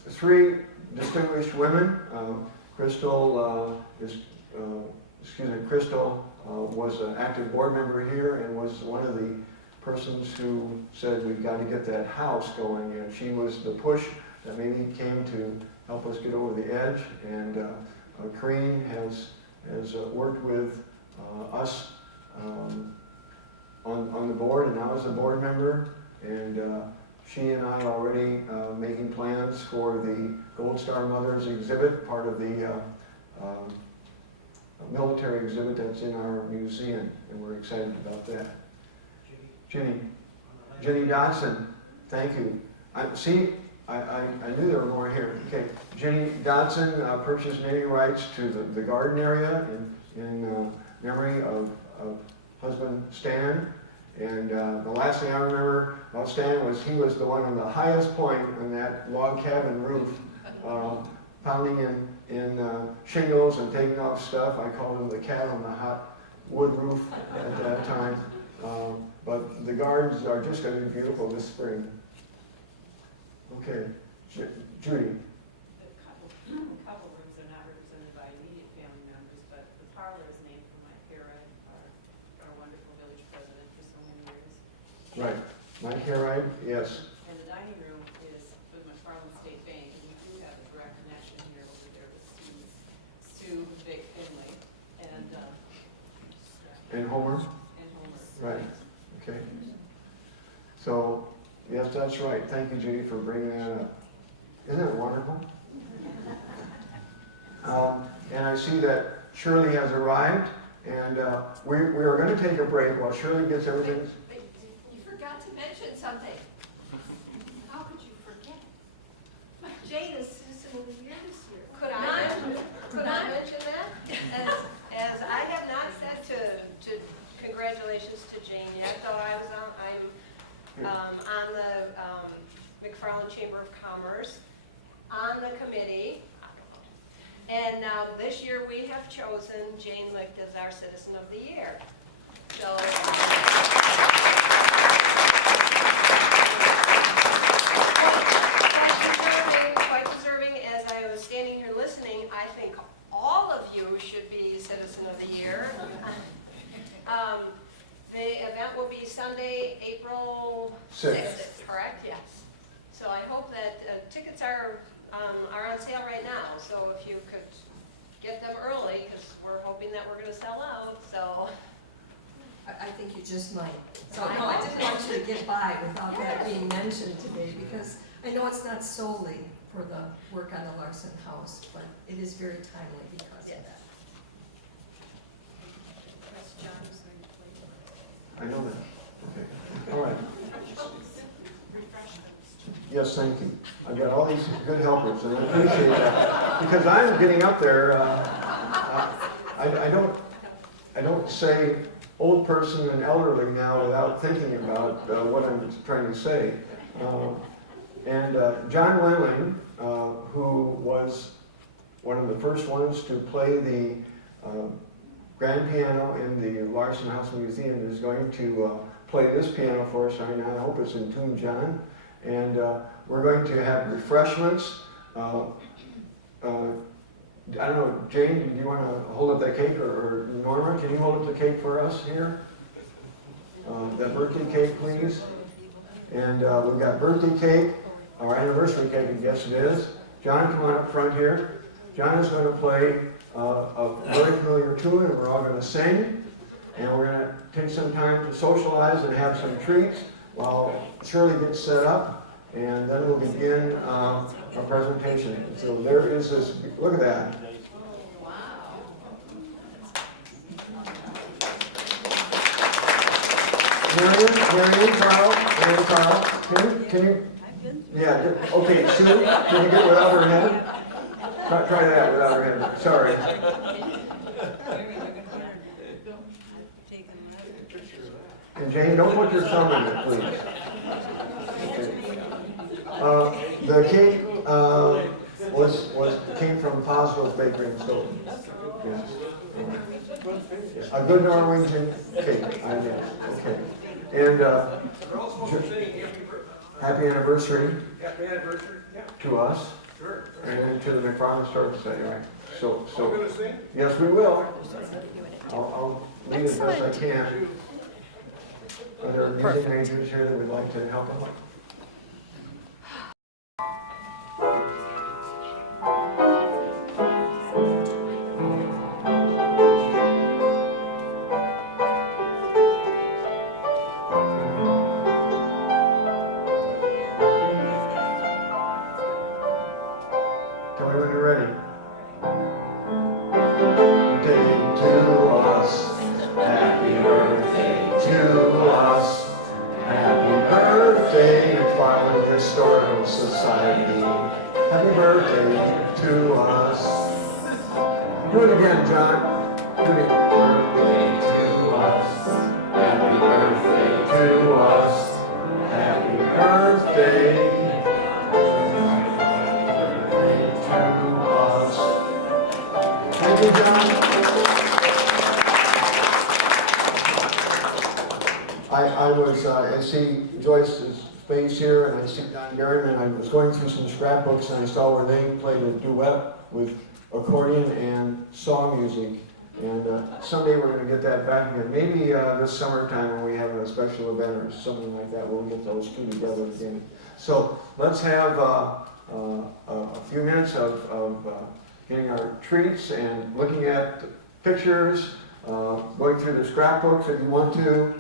3 distinguished women, Crystal Crystal was an active board member here and was one of the persons who said we've got to get that house going, and she was the push that maybe came to help us get over the edge. And Kareen has worked with us on the board and now as a board member, and she and I already making plans for the Gold Star Mothers exhibit, part of the military exhibit that's in our museum, and we're excited about that. Jenny Dodson, thank you. I knew there were more here. Okay, Jenny Dodson purchased naming rights to the garden area in memory of husband Stan. And the last thing I remember about Stan was he was the one on the highest point on that log cabin roof, pounding in shingles and taking off stuff. I called him the cat on the hot wood roof at that time. But the gardens are just going to be beautiful this spring. Okay, Judy. The couple rooms are not represented by immediate family members, but the parlor is named for Mike Harrod, our wonderful village president for so many years. Right, Mike Harrod, yes. And the dining room is for the McFarland State Bank, and we do have a direct connection here over there with Sue Vic Finley And Homer? and Homer. Right, okay. So, yes, that's right. Thank you, Judy, for bringing that up. Isn't that wonderful? And I see that Shirley has arrived, and we are going to take a break while Shirley gets everything. Wait, you forgot to mention something. How could you forget? Jane is Citizen of the Year this year. Could I mention that? As I have not said to congratulations to Jane yet, though I'm on the McFarland Chamber of Commerce, on the committee. And now this year we have chosen Jane Licht as our Citizen of the Year. So quite deserving, as I was standing here listening, I think all of you should be Citizen of the Year. The event will be Sunday, April 6th, correct? Yes. So I hope that tickets are on sale right now, so if you could get them early, because we're hoping that we're going to sell out, so. I think you just might. So no, I didn't want you to get by without that being mentioned today, because I know it's not solely for the work on the Larson House, but it is very timely because of that. I know that. Okay. All right. Yes, thank you. I've got all these good helpers, and I appreciate that. Because I'm getting up there, I don't say old person and elderly now without thinking about what I'm trying to say. And John Lenling, who was one of the first ones to play the grand piano in the Larson House Museum, is going to play this piano for us right now. I hope it's in tune, John. And we're going to have refreshments. I don't know, Jane, do you want to hold up that cake, or Norma, can you hold up the cake for us here? That birthday cake, please. And we've got birthday cake, our anniversary cake, I guess it is. John, come on up front here. John is going to play a very familiar tune, and we're all going to sing. And we're going to take some time to socialize and have some treats while Shirley gets set up, and then we'll begin our presentation. So there is this, look at that. Marion, Carl, can you, yeah, okay, Sue, can you get without her head? Try that without her head, sorry. And Jane, don't put your thumb in it, please. Okay. The cake came from Posville's Bakery in Stoughton. Yes. A good Norwegian cake, I guess. Okay. And happy anniversary. Happy anniversary. Yeah. To us. Sure. And to the McFarland Service anyway. So, We're gonna sing? yes, we will. I'll lead as best I can. Are there music majors here that would like to help out? Tell me when you're ready. Birthday to us, happy birthday to us, happy birthday, McFarland Historical Society, happy birthday to us. Do it again, John. Do it again. Birthday to us, happy birthday to us, happy birthday. Thank you, John. I was, I see Joyce's face here, and I see Don Garriman. I was going through some scrapbooks, and I saw where they played a duet with accordion and song music. And someday we're going to get that back again. Maybe this summertime when we have a special event or something like that, we'll get those two together again. So let's have a few minutes of getting our treats and looking at pictures, going through the scrapbooks if you want to,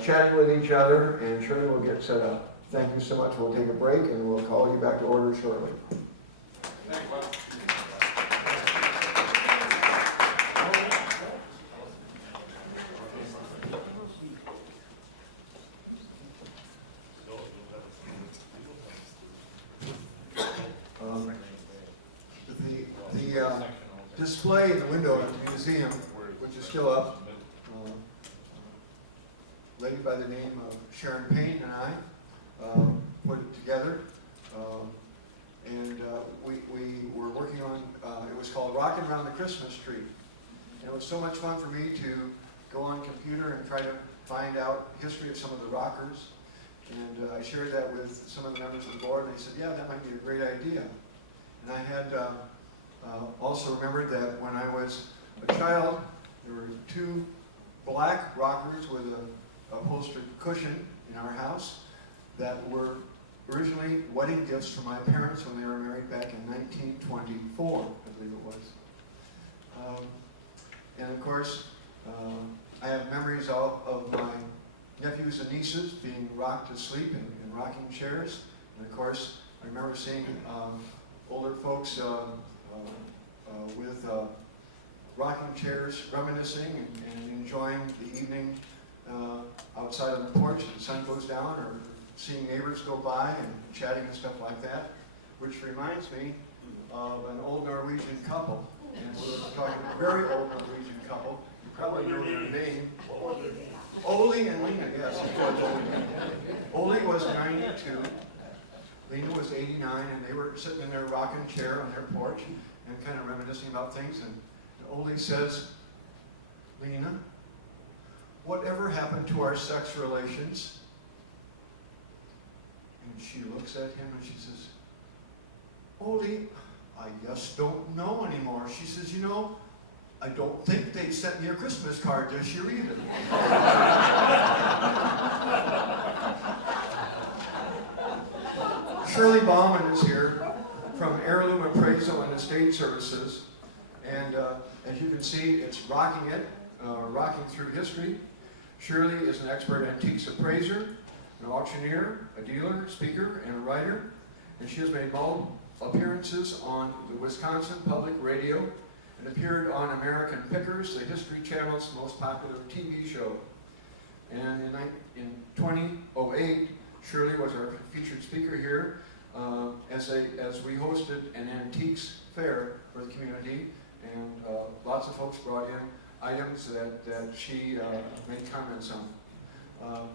chatting with each other, and Shirley will get set up. Thank you so much. We'll take a break and we'll call you back to order shortly. Thank you, Bob. The display in the window at the museum, which is still up, lady by the name of Sharon Payne and I put it together. We were working on, it was called Rockin' Around the Christmas Tree. And it was so much fun for me to go on computer and try to find out history of some of the rockers. And I shared that with some of the members of the board, and they said, yeah, that might be a great idea. And I had also remembered that when I was a child, there were two black rockers with a upholstered cushion in our house that were originally wedding gifts for my parents when they were married back in 1924, I believe it was. And of course, I have memories of my nephews and nieces being rocked to sleep in rocking chairs. And of course, I remember seeing older folks with rocking chairs, reminiscing and enjoying the evening outside on the porch. The sun goes down, or seeing neighbors go by and chatting and stuff like that, which reminds me of an old Norwegian couple. And we're talking a very old Norwegian couple. You probably know their name. Ole and Lena, yes. Ole was 92. Lena was 89, and they were sitting in their rocking chair on their porch and kind of reminiscing about things. And Ole says, Lena, whatever happened to our sex relations? And she looks at him and she says, Ole, I just don't know anymore. She says, you know, I don't think they sent me a Christmas card this year either. Shirley Bauman is here from Heirloom Appraisal and Estate Services. And as you can see, it's rocking it, rocking through history. Shirley is an expert antiques appraiser, an auctioneer, a dealer, speaker, and a writer. And she has made multiple appearances on the Wisconsin Public Radio and appeared on American Pickers, the History Channel's most popular TV show. And in 2008, Shirley was our featured speaker here as we hosted an antiques fair for the community, and lots of folks brought in items that she made comments on.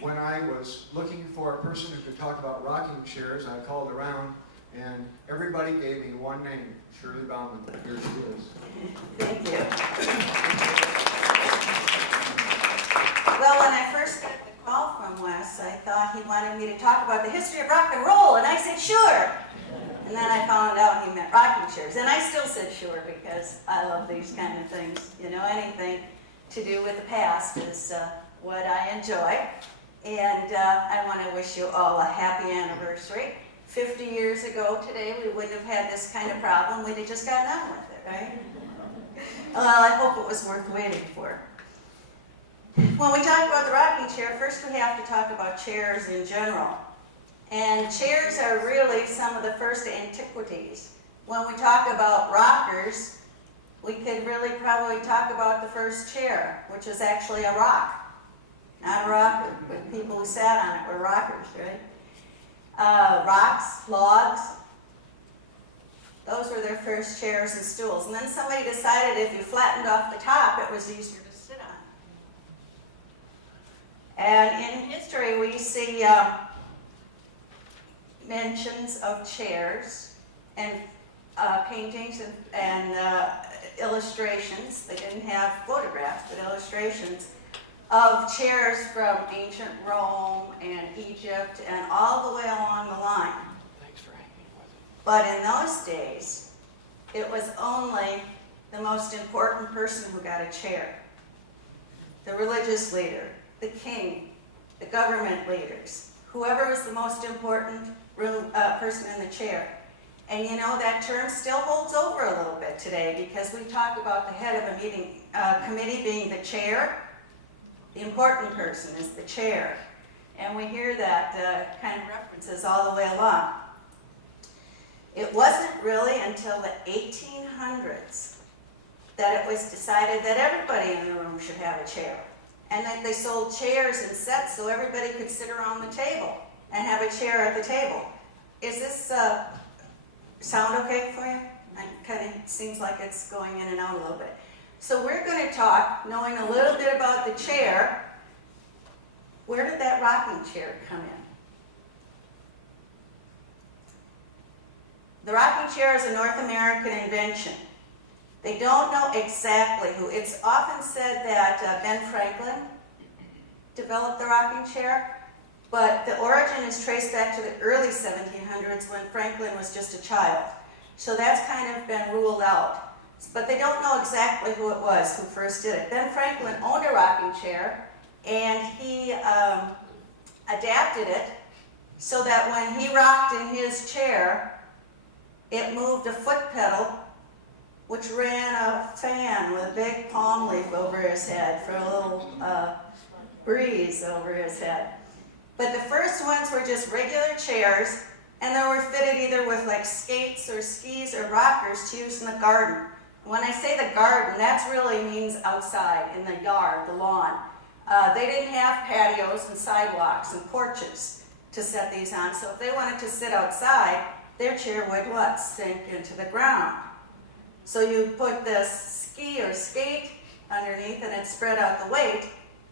When I was looking for a person who could talk about rocking chairs, I called around, and everybody gave me one name, Shirley Bauman. Here she is. Thank you. Well, when I first got the call from Wes, I thought he wanted me to talk about the history of rock and roll, and I said, sure. And then I found out he meant rocking chairs. And I still said sure because I love these kind of things. You know, anything to do with the past is what I enjoy. And I want to wish you all a happy anniversary. 50 years ago today, we wouldn't have had this kind of problem. We'd have just gotten on with it, right? Well, I hope it was worth waiting for. When we talk about the rocking chair, first we have to talk about chairs in general. And chairs are really some of the first antiquities. When we talk about rockers, we could really probably talk about the first chair, which is actually a rock. Not a rocker, but people who sat on it were rockers, right? Rocks, logs, those were their first chairs and stools. And then somebody decided if you flattened off the top, it was easier to sit on. And in history, we see mentions of chairs and paintings and illustrations. They didn't have photographs, but illustrations of chairs from ancient Rome and Egypt and all the way along the line. Thanks for hanging with it. But in those days, it was only the most important person who got a chair. The religious leader, the king, the government leaders, whoever was the most important person in the chair. And you know, that term still holds over a little bit today because we talk about the head of a committee being the chair. The important person is the chair. And we hear that kind of references all the way along. It wasn't really until the 1800s that it was decided that everybody in the room should have a chair. And that they sold chairs in sets so everybody could sit around the table and have a chair at the table. Is this sound okay for you? It kind of seems like it's going in and out a little bit. So we're going to talk, knowing a little bit about the chair. Where did that rocking chair come in? The rocking chair is a North American invention. They don't know exactly who. It's often said that Ben Franklin developed the rocking chair, but the origin is traced back to the early 1700s when Franklin was just a child. So that's kind of been ruled out. But they don't know exactly who it was who first did it. Ben Franklin owned a rocking chair, and he adapted it so that when he rocked in his chair, it moved a foot pedal, which ran a fan with a big palm leaf over his head for a little breeze over his head. But the first ones were just regular chairs, and they were fitted either with like skates or skis or rockers to use in the garden. When I say the garden, that really means outside, in the yard, the lawn. They didn't have patios and sidewalks and porches to set these on, so if they wanted to sit outside, their chair would what? Sink into the ground. So you put this ski or skate underneath and it spread out the weight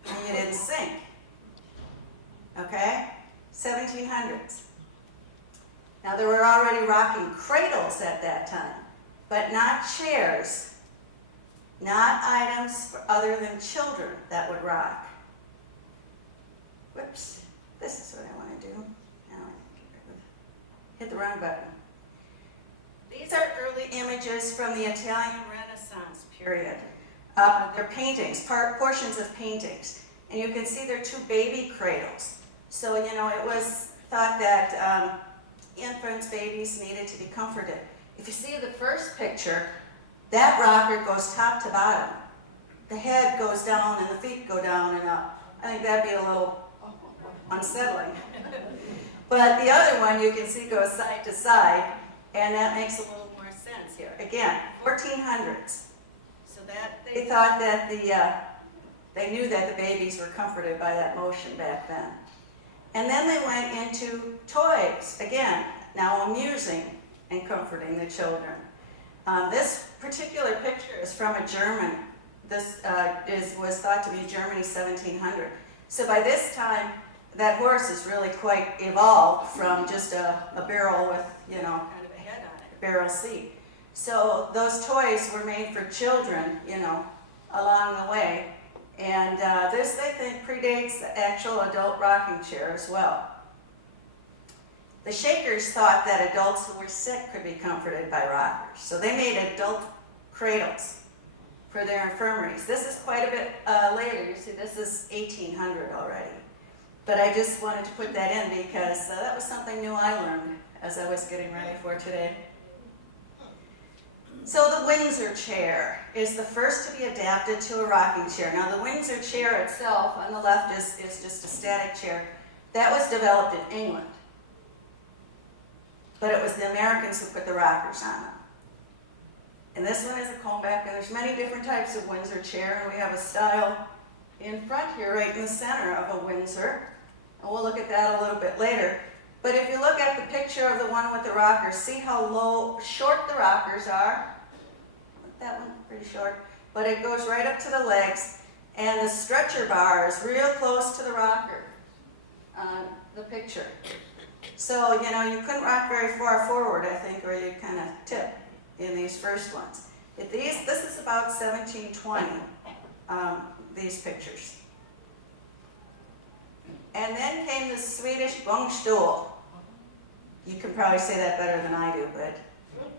and you didn't sink. Okay? 1700s. Now there were already rocking cradles at that time. But not chairs, not items other than children that would rock. Whoops, this is what I want to do. Now I hit the wrong button. These are early images from the Italian Renaissance period. They're paintings, portions of paintings. And you can see they're two baby cradles. So, you know, it was thought that infants, babies needed to be comforted. If you see the first picture, that rocker goes top to bottom. The head goes down and the feet go down and up. I think that'd be a little unsettling. But the other one you can see goes side to side, and that makes a little more sense here. Again, 1400s. So that they thought that they knew that the babies were comforted by that motion back then. And then they went into toys, again, now amusing and comforting the children. This particular picture is from a German. This was thought to be Germany 1700. So by this time, that horse is really quite evolved from just a barrel with, you know, kind of a head on it, a barrel seat. So those toys were made for children, you know, along the way. And this, they think, predates the actual adult rocking chair as well. The Shakers thought that adults who were sick could be comforted by rockers, so they made adult cradles for their infirmaries. This is quite a bit later. You see, this is 1800 already. But I just wanted to put that in because that was something new I learned as I was getting ready for today. So the Windsor chair is the first to be adapted to a rocking chair. Now the Windsor chair itself on the left is just a static chair. That was developed in England. But it was the Americans who put the rockers on them. And this one is a comeback, and there's many different types of Windsor chair, and we have a style in front here, right in the center of a Windsor. And we'll look at that a little bit later. But if you look at the picture of the one with the rockers, see how short the rockers are? That one, pretty short. But it goes right up to the legs, and the stretcher bar is real close to the rocker on the picture. So, you know, you couldn't rock very far forward, I think, or you'd kind of tip in these first ones. This is about 1720, these pictures. And then came the Swedish bungstool. You can probably say that better than I do, but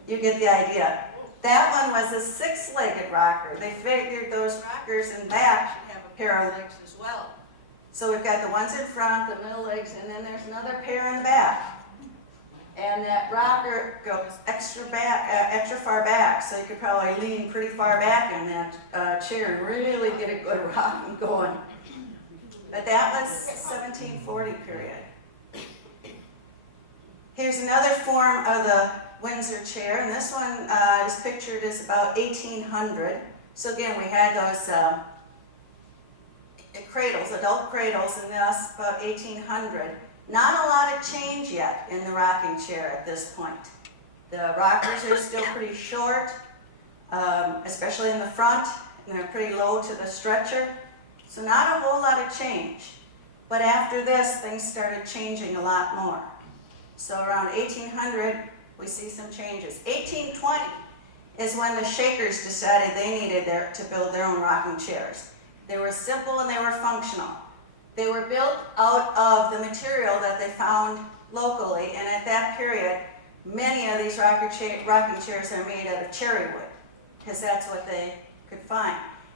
you get the idea. That one was a six-legged rocker. They figured those rockers in back should have a pair of legs as well. So we've got the ones in front, the middle legs, and then there's another pair in the back. And that rocker goes extra far back, so you could probably lean pretty far back in that chair and really get a good rocking going. But that was 1740 period. Here's another form of the Windsor chair, and this one is pictured as about 1800. So again, we had those cradles, adult cradles, and that's about 1800. Not a lot of change yet in the rocking chair at this point. The rockers are still pretty short, especially in the front, and they're pretty low to the stretcher. So not a whole lot of change. But after this, things started changing a lot more. So around 1800, we see some changes. 1820 is when the Shakers decided they needed to build their own rocking chairs. They were simple and they were functional. They were built out of the material that they found locally, and at that period, many of these rocking chairs are made out of cherry wood, because that's what they could find.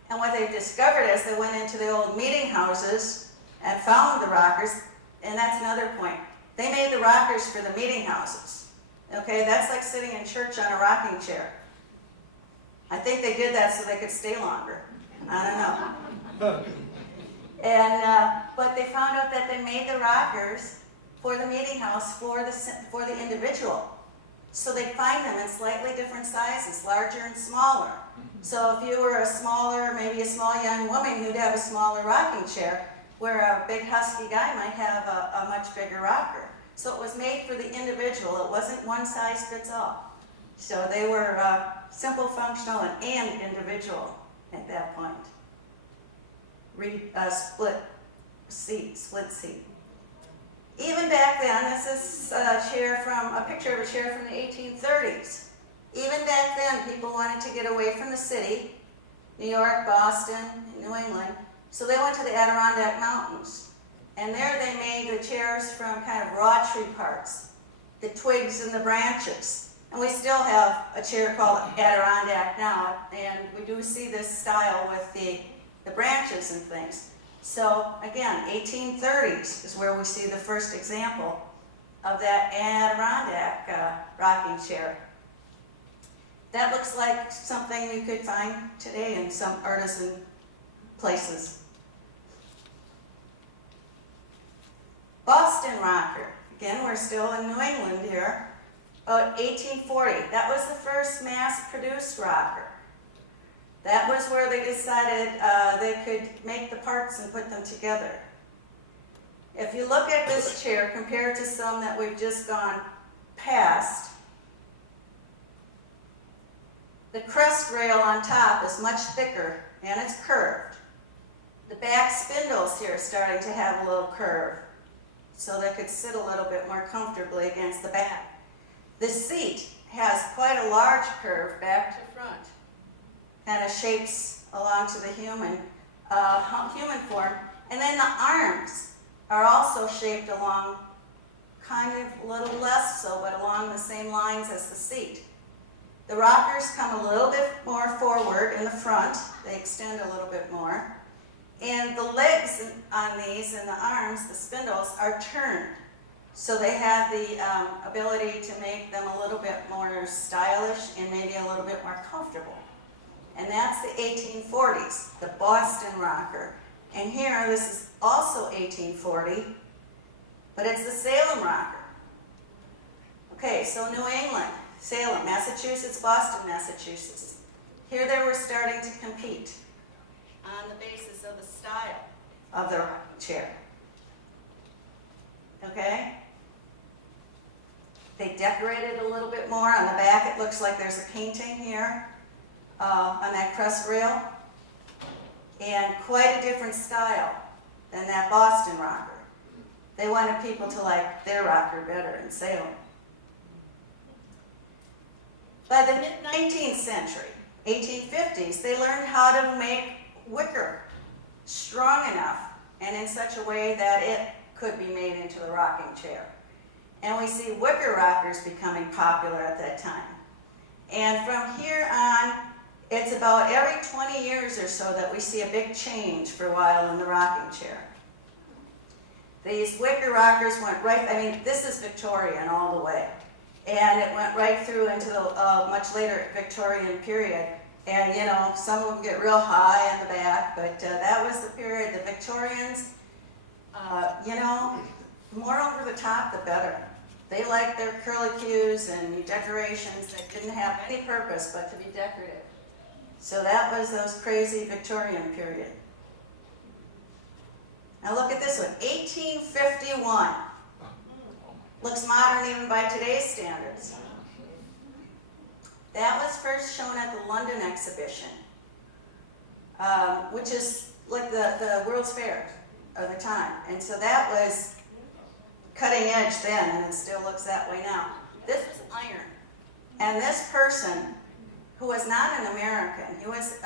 And what they've discovered is they went into the old meeting houses and found the rockers, and that's another point. They made the rockers for the meeting houses. Okay, that's like sitting in church on a rocking chair. I think they did that so they could stay longer. I don't know. But they found out that they made the rockers for the meeting house for the individual. So they find them in slightly different sizes, larger and smaller. So if you were a smaller, maybe a small young woman, you'd have a smaller rocking chair, where a big husky guy might have a much bigger rocker. So it was made for the individual. It wasn't one size fits all. So they were simple, functional, and individual at that point. Split seat. Even back then, this is a picture of a chair from the 1830s. Even back then, people wanted to get away from the city, New York, Boston, New England, so they went to the Adirondack Mountains. And there they made the chairs from kind of raw tree parts, the twigs and the branches. And we still have a chair called Adirondack now, and we do see this style with the branches and things. So again, 1830s is where we see the first example of that Adirondack rocking chair. That looks like something you could find today in some artisan places. Boston rocker. Again, we're still in New England here. About 1840. That was the first mass-produced rocker. That was where they decided they could make the parts and put them together. If you look at this chair compared to some that we've just gone past, the crest rail on top is much thicker and it's curved. The back spindles here are starting to have a little curve, so they could sit a little bit more comfortably against the back. The seat has quite a large curve back to front. Kind of shapes along to the human form. And then the arms are also shaped along kind of a little less so, but along the same lines as the seat. The rockers come a little bit more forward in the front. They extend a little bit more. And the legs on these and the arms, the spindles, are turned. So they have the ability to make them a little bit more stylish and maybe a little bit more comfortable. And that's the 1840s, the Boston rocker. And here, this is also 1840, but it's the Salem rocker. Okay, so New England, Salem, Massachusetts, Boston, Massachusetts. Here they were starting to compete on the basis of the style of the rocking chair. Okay? They decorated a little bit more. On the back, it looks like there's a painting here on that crest rail. And quite a different style than that Boston rocker. They wanted people to like their rocker better in Salem. By the mid-19th century, 1850s, they learned how to make wicker strong enough and in such a way that it could be made into the rocking chair. And we see wicker rockers becoming popular at that time. And from here on, it's about every 20 years or so that we see a big change for a while in the rocking chair. These wicker rockers went right, I mean, this is Victorian all the way. And it went right through into the much later Victorian period. And, you know, some of them get real high in the back, but that was the period. The Victorians, you know, more over the top, the better. They liked their curlicues and decorations that didn't have any purpose but to be decorative. So that was those crazy Victorian period. Now look at this one, 1851. Looks modern even by today's standards. That was first shown at the London exhibition, which is like the World's Fair of the time. And so that was cutting edge then, and it still looks that way now. This is iron. And this person, who was not an American, he was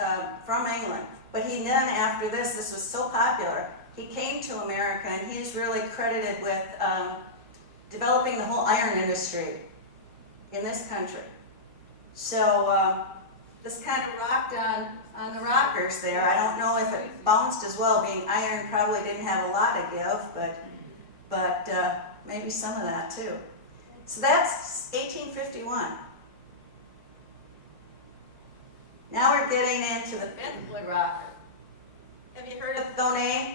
from England, but he then, after this was so popular, he came to America, and he's really credited with developing the whole iron industry in this country. So this kind of rocked on the rockers there. I don't know if it bounced as well, being iron probably didn't have a lot to give, but maybe some of that too. So that's 1851. Now we're getting into the bentwood rocker. Have you heard of Thonay?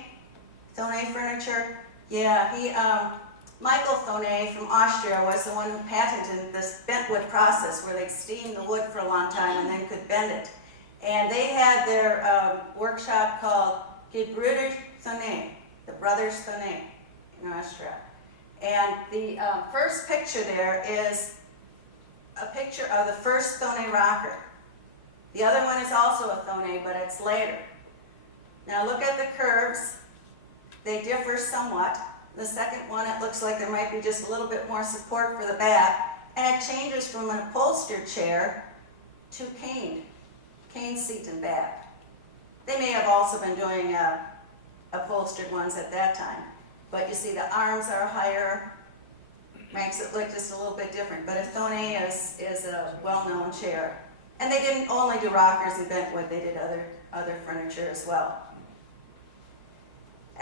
Thonay furniture? Yeah, Michael Thonay from Austria was the one who patented this bentwood process where they steamed the wood for a long time and then could bend it. And they had their workshop called Gebrüder Thonay, the Brothers Thonay in Austria. And the first picture there is a picture of the first Thonay rocker. The other one is also a Thonay, but it's later. Now look at the curves. They differ somewhat. The second one, it looks like there might be just a little bit more support for the back, and it changes from an upholstered chair to cane seat and back. They may have also been doing upholstered ones at that time, but you see the arms are higher, makes it look just a little bit different. But a Thonay is a well-known chair. And they didn't only do rockers and bentwood, they did other furniture as well.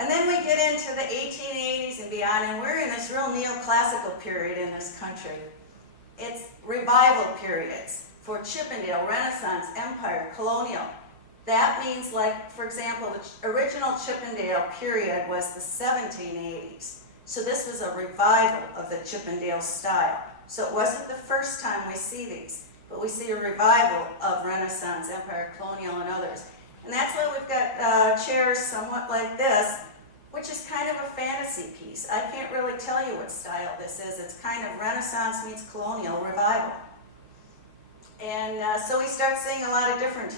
And then we get into the 1880s and beyond, and we're in this real neoclassical period in this country. It's revival periods for Chippendale, Renaissance, Empire, Colonial. That means, like, for example, the original Chippendale period was the 1780s. So this was a revival of the Chippendale style. So it wasn't the first time we see these, but we see a revival of Renaissance, Empire, Colonial, and others. And that's why we've got chairs somewhat like this, which is kind of a fantasy piece. I can't really tell you what style this is. It's kind of Renaissance meets Colonial revival. And so we start seeing a lot of different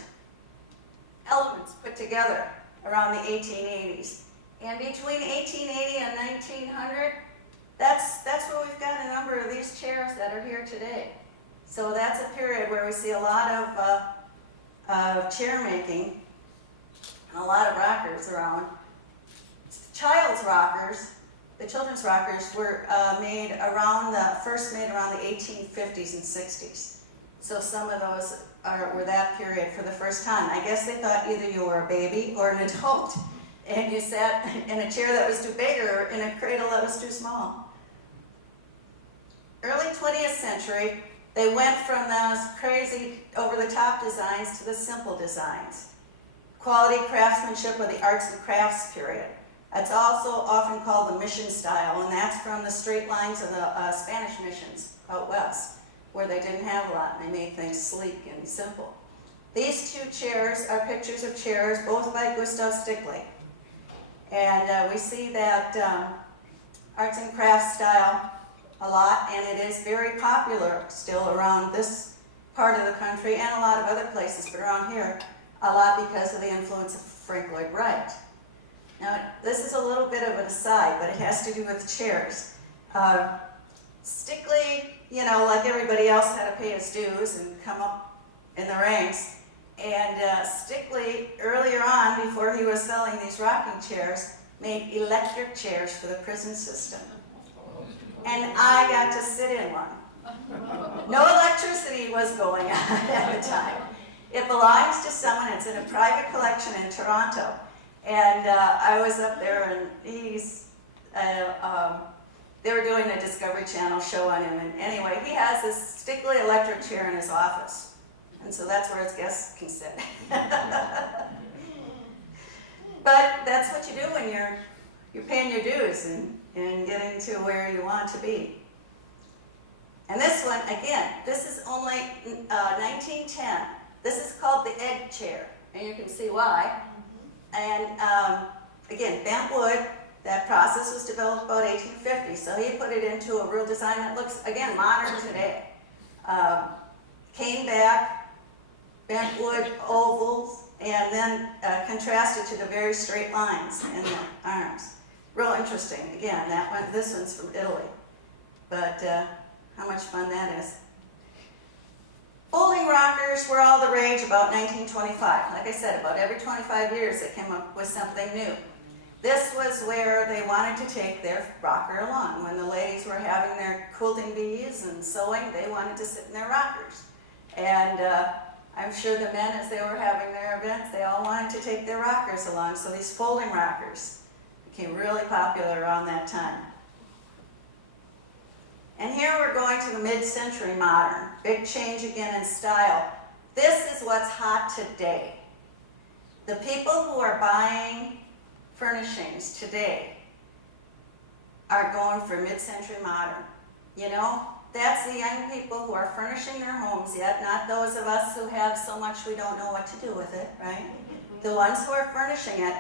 elements put together around the 1880s. And between 1880 and 1900, that's where we've got a number of these chairs that are here today. So that's a period where we see a lot of chair making and a lot of rockers around. Child's rockers, the children's rockers were first made around the 1850s and 60s. So some of those were that period for the first time. I guess they thought either you were a baby or an adult, and you sat in a chair that was too big or in a cradle that was too small. Early 20th century, they went from those crazy over-the-top designs to the simple designs. Quality craftsmanship, or the arts and crafts period. It's also often called the mission style, and that's from the straight lines of the Spanish missions out west, where they didn't have a lot, and they made things sleek and simple. These two chairs are pictures of chairs, both by Gustav Stickley. And we see that arts and crafts style a lot, and it is very popular still around this part of the country and a lot of other places, but around here, a lot because of the influence of Frank Lloyd Wright. Now, this is a little bit of an aside, but it has to do with chairs. Stickley, you know, like everybody else, had to pay his dues and come up in the ranks. And Stickley, earlier on, before he was selling these rocking chairs, made electric chairs for the prison system. And I got to sit in one. No electricity was going on at the time. It belongs to someone. It's in a private collection in Toronto. And I was up there, and they were doing a Discovery Channel show on him. And anyway, he has this Stickley electric chair in his office. And so that's where his guests can sit. But that's what you do when you're paying your dues and getting to where you want to be. And this one, again, this is only 1910. This is called the egg chair, and you can see why. And again, bent wood. That process was developed about 1850, so he put it into a real design that looks, again, modern today. Cane back, bent wood ovals, and then contrasted to the very straight lines in the arms. Real interesting. Again, this one's from Italy, but how much fun that is. Folding rockers were all the rage about 1925. Like I said, about every 25 years they came up with something new. This was where they wanted to take their rocker along. When the ladies were having their quilting bees and sewing, they wanted to sit in their rockers. And I'm sure the men, as they were having their events, they all wanted to take their rockers along. So these folding rockers became really popular around that time. And here we're going to the mid-century modern. Big change again in style. This is what's hot today. The people who are buying furnishings today are going for mid-century modern. You know, that's the young people who are furnishing their homes yet, not those of us who have so much we don't know what to do with it, right? The ones who are furnishing it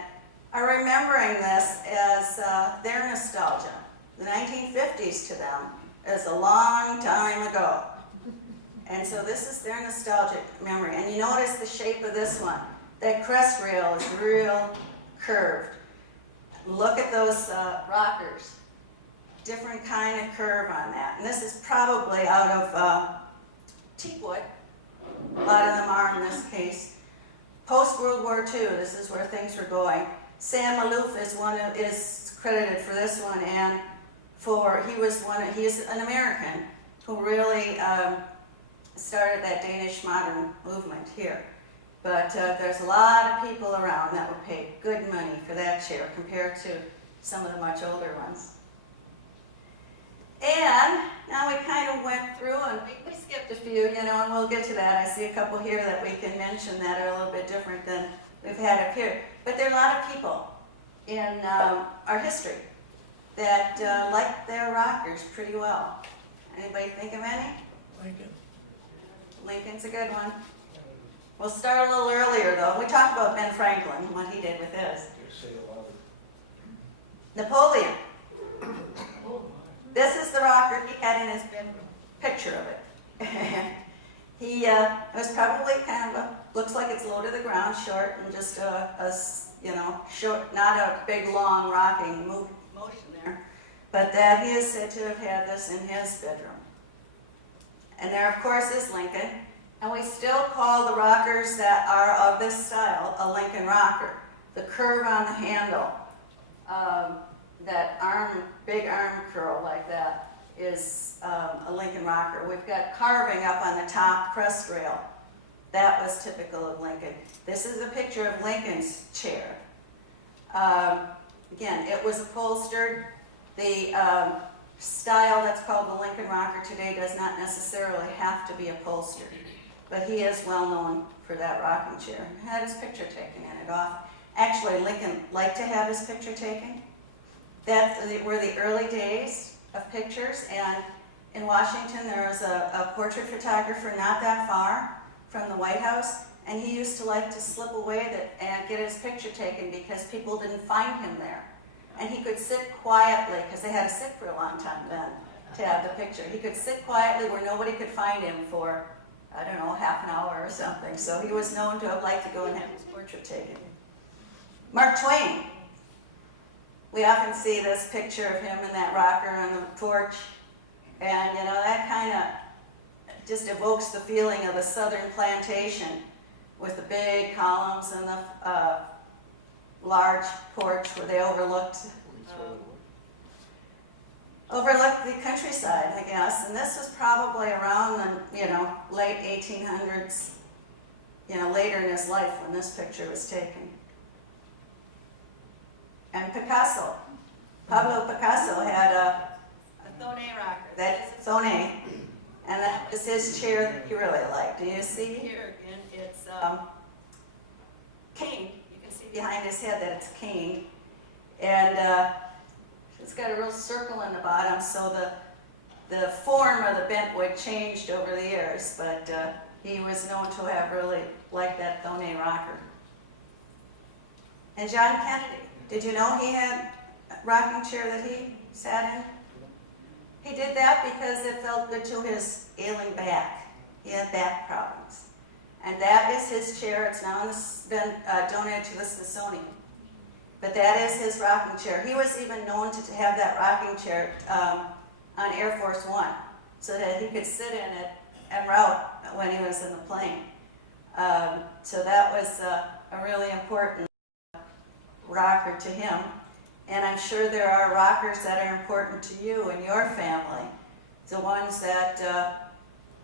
are remembering this as their nostalgia. The 1950s to them is a long time ago. And so this is their nostalgic memory. And you notice the shape of this one. That crest rail is real curved. Look at those rockers. Different kind of curve on that. And this is probably out of teak wood. A lot of them are in this case. Post-World War II, this is where things were going. Sam Malouf is credited for this one, and he's an American who really started that Danish modern movement here. But there's a lot of people around that would pay good money for that chair compared to some of the much older ones. And now we kind of went through, and we skipped a few, you know, and we'll get to that. I see a couple here that we can mention that are a little bit different than we've had up here. But there are a lot of people in our history that like their rockers pretty well. Anybody think of any? Lincoln. Lincoln's a good one. We'll start a little earlier, though. We talked about Ben Franklin, what he did with his. Napoleon. This is the rocker he had in his bedroom. Picture of it. He was probably kind of looks like it's low to the ground, short, and just short, not a big, long rocking motion there. But that he is said to have had this in his bedroom. And there, of course, is Lincoln. And we still call the rockers that are of this style a Lincoln rocker. The curve on the handle, that arm, big arm curl like that is a Lincoln rocker. We've got carving up on the top crest rail. That was typical of Lincoln. This is a picture of Lincoln's chair. Again, it was upholstered. The style that's called the Lincoln rocker today does not necessarily have to be upholstered, but he is well known for that rocking chair. He had his picture taken in it off. Actually, Lincoln liked to have his picture taken. That were the early days of pictures, and in Washington there was a portrait photographer not that far from the White House, and he used to like to slip away and get his picture taken because people didn't find him there. And he could sit quietly, because they had to sit for a long time then to have the picture. He could sit quietly where nobody could find him for, I don't know, half an hour or something. So he was known to have liked to go and have his portrait taken. Mark Twain. We often see this picture of him in that rocker on the porch, and you know, that kind of just evokes the feeling of the southern plantation with the big columns and the large porch where they overlooked the countryside, I guess. And this was probably around the, you know, late 1800s, you know, later in his life when this picture was taken. And Picasso. Pablo Picasso had a Thonet rocker. That is a Thonet. And that was his chair that he really liked. Do you see here again? It's cane. You can see behind his head that it's cane. And it's got a real circle in the bottom, so the form of the bentwood changed over the years, but he was known to have really liked that Thonet rocker. And John Kennedy. Did you know he had a rocking chair that he sat in? He did that because it felt good to his ailing back. He had back problems. And that is his chair. It's now been donated to the Smithsonian. But that is his rocking chair. He was even known to have that rocking chair on Air Force One so that he could sit in it en route when he was in the plane. So that was a really important rocker to him. And I'm sure there are rockers that are important to you and your family. The ones that,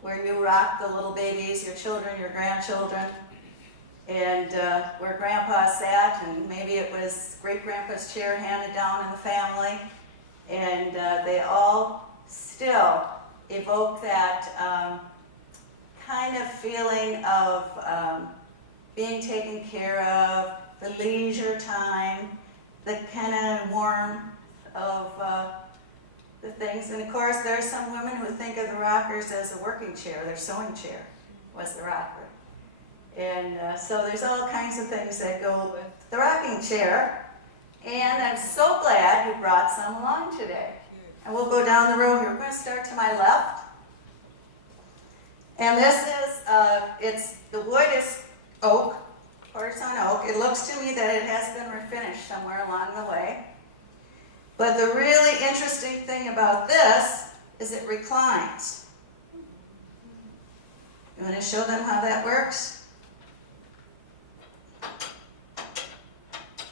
where you rock the little babies, your children, your grandchildren, and where Grandpa sat, and maybe it was great-grandpa's chair handed down in the family. And they all still evoke that kind of feeling of being taken care of, the leisure time, the kind of warmth of the things. And of course, there are some women who think of the rockers as a working chair. Their sewing chair was the rocker. And so there's all kinds of things that go with the rocking chair. And I'm so glad you brought some along today. And we'll go down the road here. We're going to start to my left. And this is, it's the wood is oak. Porcelain oak. It looks to me that it has been refinished somewhere along the way. But the really interesting thing about this is it reclines. You want to show them how that works?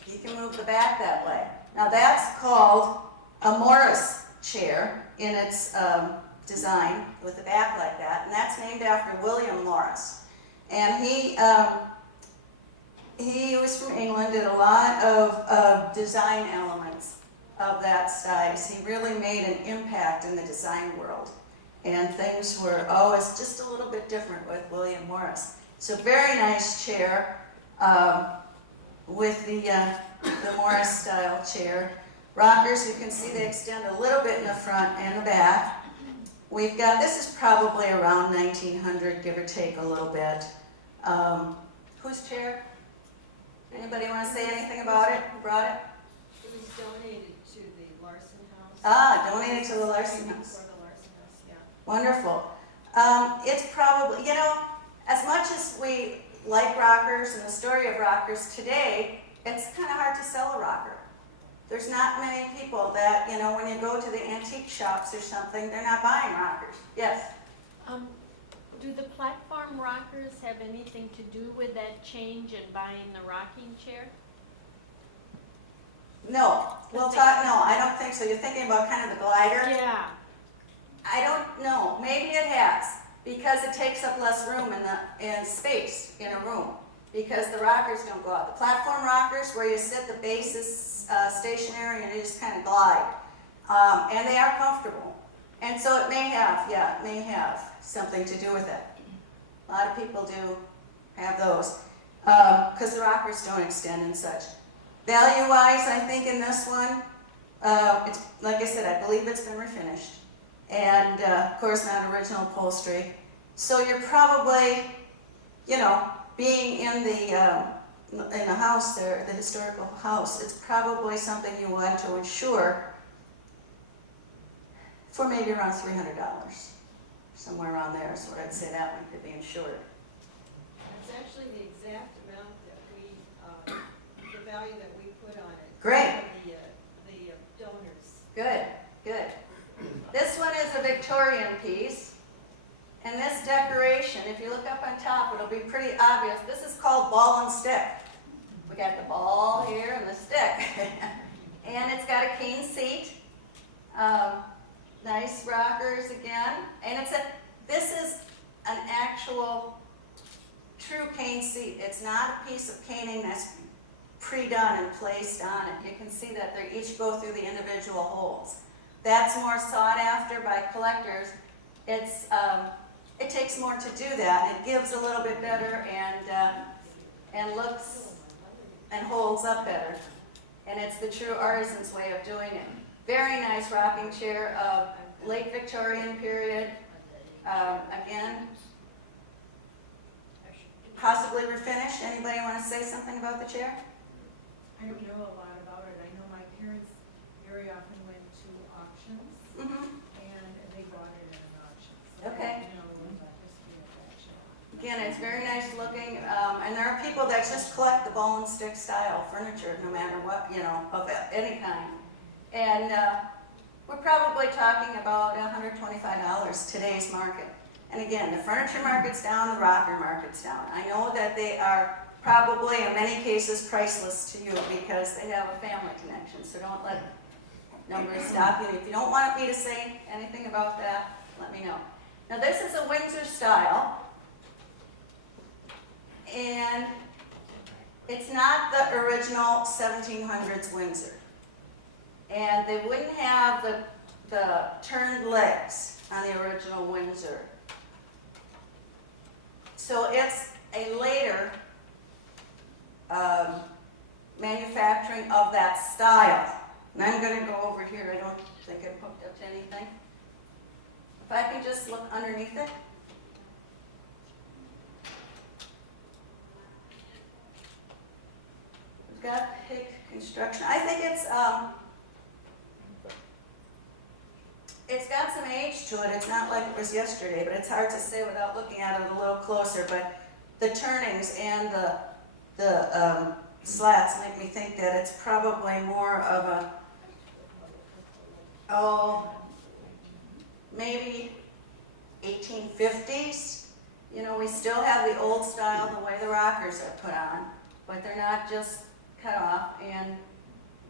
You can move the back that way. Now that's called a Morris chair in its design with the back like that. And that's named after William Morris. And he was from England, did a lot of design elements of that size. He really made an impact in the design world. And things were always just a little bit different with William Morris. So very nice chair with the Morris style chair. Rockers, you can see they extend a little bit in the front and the back. We've got, this is probably around 1900, give or take a little bit. Whose chair? Anybody want to say anything about it? Who brought it? It was donated to the Larson House. Ah, donated to the Larson House. For the Larson House, yeah. Wonderful. It's probably, you know, as much as we like rockers and the story of rockers today, it's kind of hard to sell a rocker. There's not many people that, you know, when you go to the antique shops or something, they're not buying rockers. Yes? Do the platform rockers have anything to do with that change in buying the rocking chair? No, we'll talk, no, I don't think so. You're thinking about kind of the glider? Yeah. I don't know, maybe it has, because it takes up less room in space in a room, because the rockers don't go out. The platform rockers, where you sit, the base is stationary and you just kind of glide. And they are comfortable. And so it may have, yeah, it may have something to do with it. A lot of people do have those, because the rockers don't extend and such. Value-wise, I think in this one, it's, like I said, I believe it's been refinished. And of course not original upholstery. So you're probably, you know, being in the house there, the historical house, it's probably something you want to insure for maybe around $300. Somewhere around there is what I'd say that one could be insured. It's actually the exact amount that we, the value that we put on it. Great. The donors. Good, good. This one is a Victorian piece. And this decoration, if you look up on top, it'll be pretty obvious. This is called ball and stick. We got the ball here and the stick. And it's got a cane seat. Nice rockers again. And this is an actual true cane seat. It's not a piece of caning that's pre-done and placed on it. You can see that they each go through the individual holes. That's more sought after by collectors. It takes more to do that. It gives a little bit better and looks and holds up better. And it's the true artisan's way of doing it. Very nice rocking chair of late Victorian period. Again, possibly refinished. Anybody want to say something about the chair? I don't know a lot about it. I know my parents very often went to auctions Mm-hmm. and they bought it at an auction. So Okay. I know a little about the history of that chair. Again, it's very nice looking, and there are people that just collect the ball and stick style furniture, no matter what, you know, of any kind. And we're probably talking about $125 today's market. And again, the furniture market's down, the rocker market's down. I know that they are probably, in many cases, priceless to you because they have a family connection, so don't let numbers stop you. If you don't want me to say anything about that, let me know. Now this is a Windsor style, and it's not the original 1700s Windsor. And they wouldn't have the turned legs on the original Windsor. So it's a later manufacturing of that style. And I'm going to go over here. I don't think I'm hooked up to anything. If I can just look underneath it. We've got pig construction. I think it's got some age to it. It's not like it was yesterday, but it's hard to say without looking at it a little closer. But the turnings and the slats make me think that it's probably more of a, maybe 1850s. You know, we still have the old style, the way the rockers are put on, but they're not just cut off, and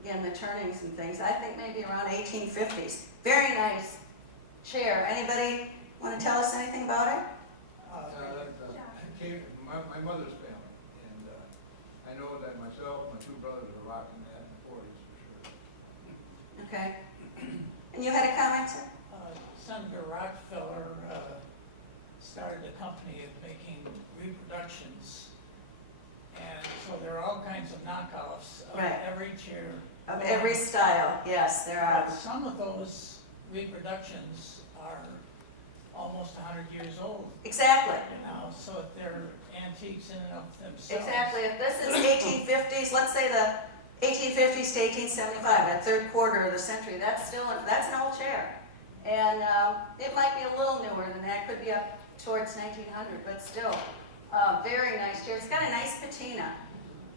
again, the turnings and things. I think maybe around 1850s. Very nice chair. Anybody want to tell us anything about it? Came from my mother's family, and I know that myself, my two brothers are rocking that in the 40s for sure. Okay. And you had a comment, sir? Senator Rockefeller started a company of making reproductions, and so there are all kinds of knockoffs of Right. every chair. Of every style, yes, there are. Some of those reproductions are almost 100 years old. Exactly. Now, so they're antiques in and of themselves. Exactly. If this is 1850s, let's say the 1850s to 1875, that third quarter of the century, that's an old chair. And it might be a little newer than that. It could be up towards 1900, but still, very nice chair. It's got a nice patina.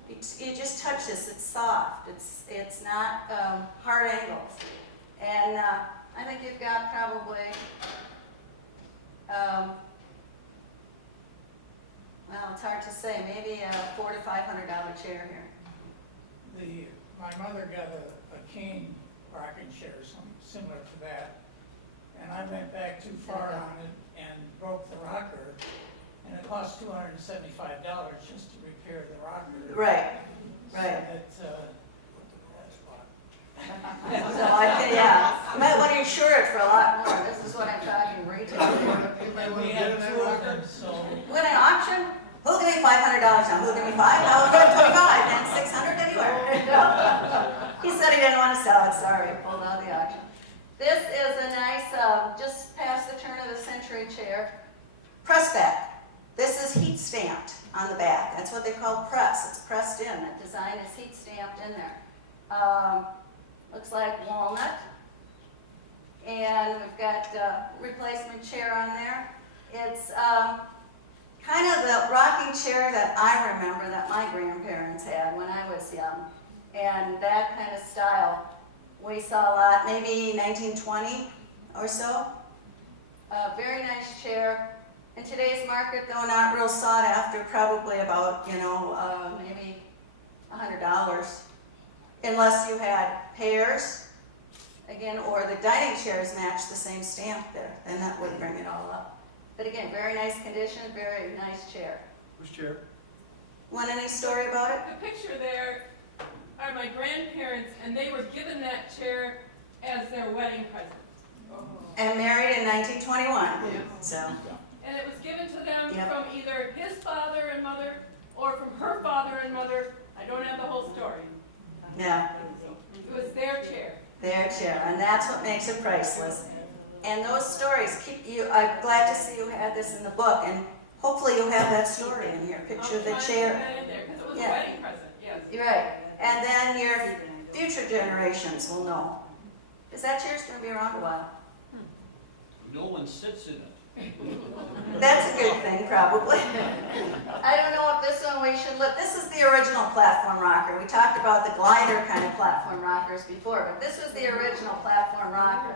You just touch this, it's soft. It's not hard angles. And I think you've got probably, well, it's hard to say, maybe a $400 to $500 chair here. my mother got a cane rocking chair, similar to that. And I went back too far on it and broke the rocker, and it cost $275 just to repair the rocker. Right, So right. that's what. So I can, yeah, you might want to insure it for a lot more. This is what I'm talking retail. And we had two of them, so. Win an auction? Who'll give me $500 now? Who'll give me $5? I'll give $25 and $600 anywhere. He said he didn't want to sell it, sorry, pulled out of the auction. This is a nice, just past the turn of the century chair. Press back. This is heat stamped on the back. That's what they call press. It's pressed in. The design is heat stamped in there. Looks like walnut. And we've got replacement chair on there. It's kind of the rocking chair that I remember that my grandparents had when I was young. And that kind of style we saw a lot, maybe 1920 or so. Very nice chair. In today's market, though, not real sought after, probably about, maybe $100. Unless you had pairs, again, or the dining chairs match the same stamp there, then that would bring it all up. But again, very nice condition, very nice chair. Whose chair? Want any story about it? The picture there are my grandparents, and they were given that chair as their wedding present. And married in 1921, so. And it was given to them Yep. from either his father and mother, or from her father and mother. I don't have the whole story. Yeah, It was their chair. their chair, and that's what makes it priceless. And those stories keep you, I'm glad to see you had this in the book, and hopefully you'll have that story in here, picture of the chair. Because it was Yeah. a wedding present, yes. You're right, and then your future generations will know. Because that chair's gonna be around a while. No one sits in it. That's a good thing, probably. I don't know if this one we should look. This is the original platform rocker. We talked about the glider kind of platform rockers before, but this was the original platform rocker.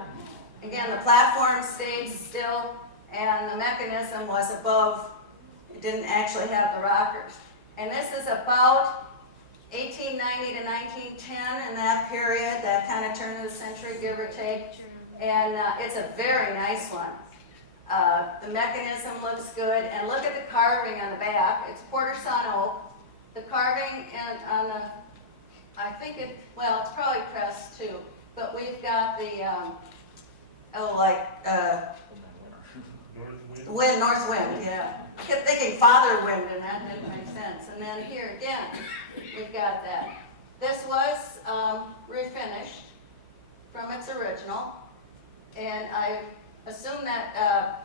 Again, the platform stayed still, and the mechanism was above. It didn't actually have the rockers. And this is about 1890 to 1910 in that period, that kind of turn of the century, give or take. And it's a very nice one. The mechanism looks good, and look at the carving on the back. It's quarter sawn oak. The carving on the, I think it's probably pressed too, but we've got the, north wind, yeah. I kept thinking father wind, and that didn't make sense. And then here again, we've got that. This was refinished from its original, and I assume that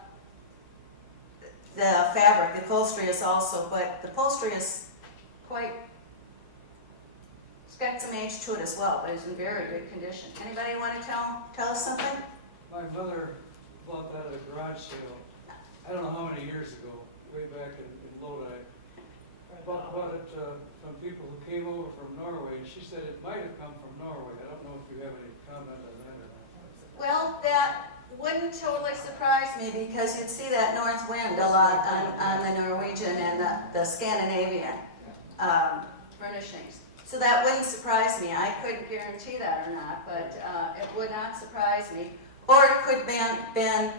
the fabric, the upholstery is also, but the upholstery is it's got some age to it as well, but it's in very good condition. Anybody want to tell us something? My mother bought that at a garage sale, I don't know how many years ago, way back in Lodi. Bought it from people who came over from Norway, and she said it might have come from Norway. I don't know if you have any comment on that or not. Well, that wouldn't totally surprise me, because you'd see that north wind a lot on the Norwegian and the Scandinavian furnishings. So that wouldn't surprise me. I couldn't guarantee that or not, but it would not surprise me. Or it could have been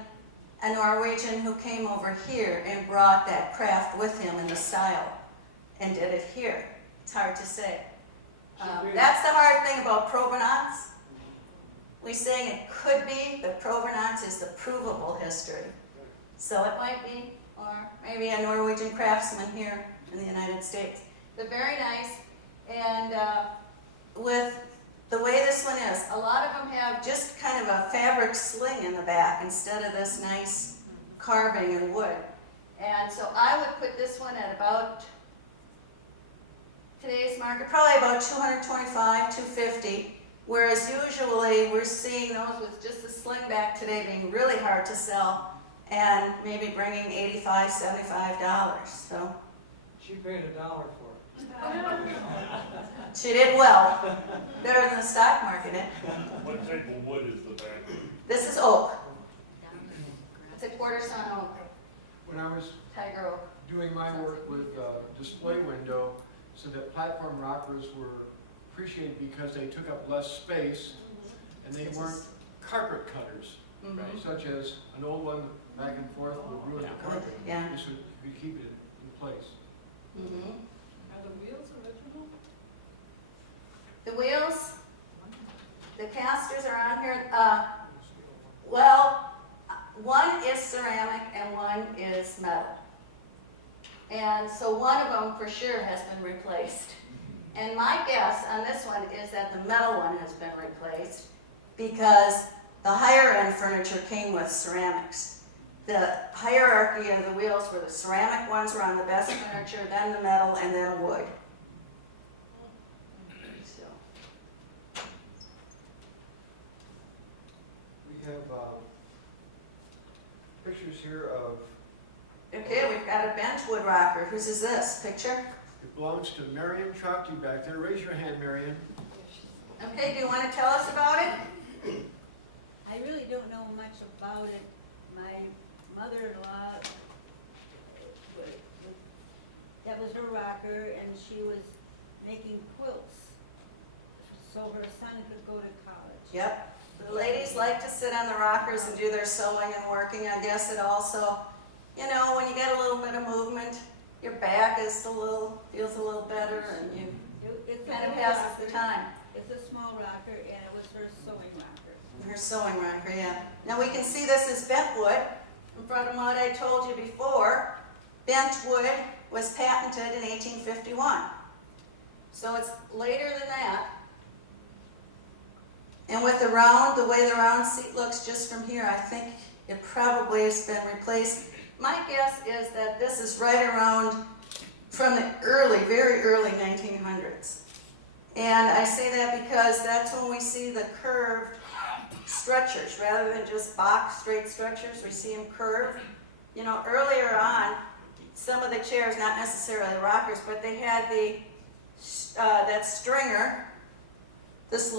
a Norwegian who came over here and brought that craft with him in the style and did it here. It's hard to say. That's the hard thing about provenance. We're saying it could be, but provenance is the provable history. So it might be, or maybe a Norwegian craftsman here in the United States. But very nice, and with the way this one is, a lot of them have just kind of a fabric sling in the back instead of this nice carving in wood. And so I would put this one at about today's market, probably about $225, $250. Whereas usually we're seeing those with just the sling back today being really hard to sell, and maybe bringing $85, $75. So She paid $1 for it. she did well, better than the stock market. What type of wood is the back? This is oak. It's a quarter sawn oak, When I was tiger oak. doing my work with display window, so that platform rockers were appreciated because they took up less space and they weren't carpet cutters, Mhm. such as an old one back and forth would ruin the carpet. Yeah. This would keep it in place. Mhm. Are the wheels original? The wheels, the casters are on here. Well, one is ceramic and one is metal. And so one of them for sure has been replaced. And my guess on this one is that the metal one has been replaced because the higher end furniture came with ceramics. The hierarchy of the wheels were the ceramic ones were on the best furniture, then the metal, and then wood. So. We have pictures here of, Okay, we've got a bench wood rocker. Whose is this picture? it belongs to Marion Chocty back there. Raise your hand, Marion. Okay, do you want to tell us about it? I really don't know much about it. My mother-in-law, that was her rocker, and she was making quilts so her son could go to college. Yep. The ladies like to sit on the rockers and do their sewing and working. I guess it also, you know, when you get a little bit of movement, your back is feels a little better, and you It's a kind of small passes rocker. the time. It's a small rocker, and it was her sewing rocker. Her sewing rocker, yeah. Now we can see this is bent wood. In front of what I told you before, bent wood was patented in 1851. So it's later than that. And with the way the round seat looks just from here, I think it probably has been replaced. My guess is that this is right around from the very early 1900s. And I say that because that's when we see the curved stretchers, rather than just box straight stretchers, we see them curved. You know, earlier on, some of the chairs, not necessarily rockers, but they had that stringer, this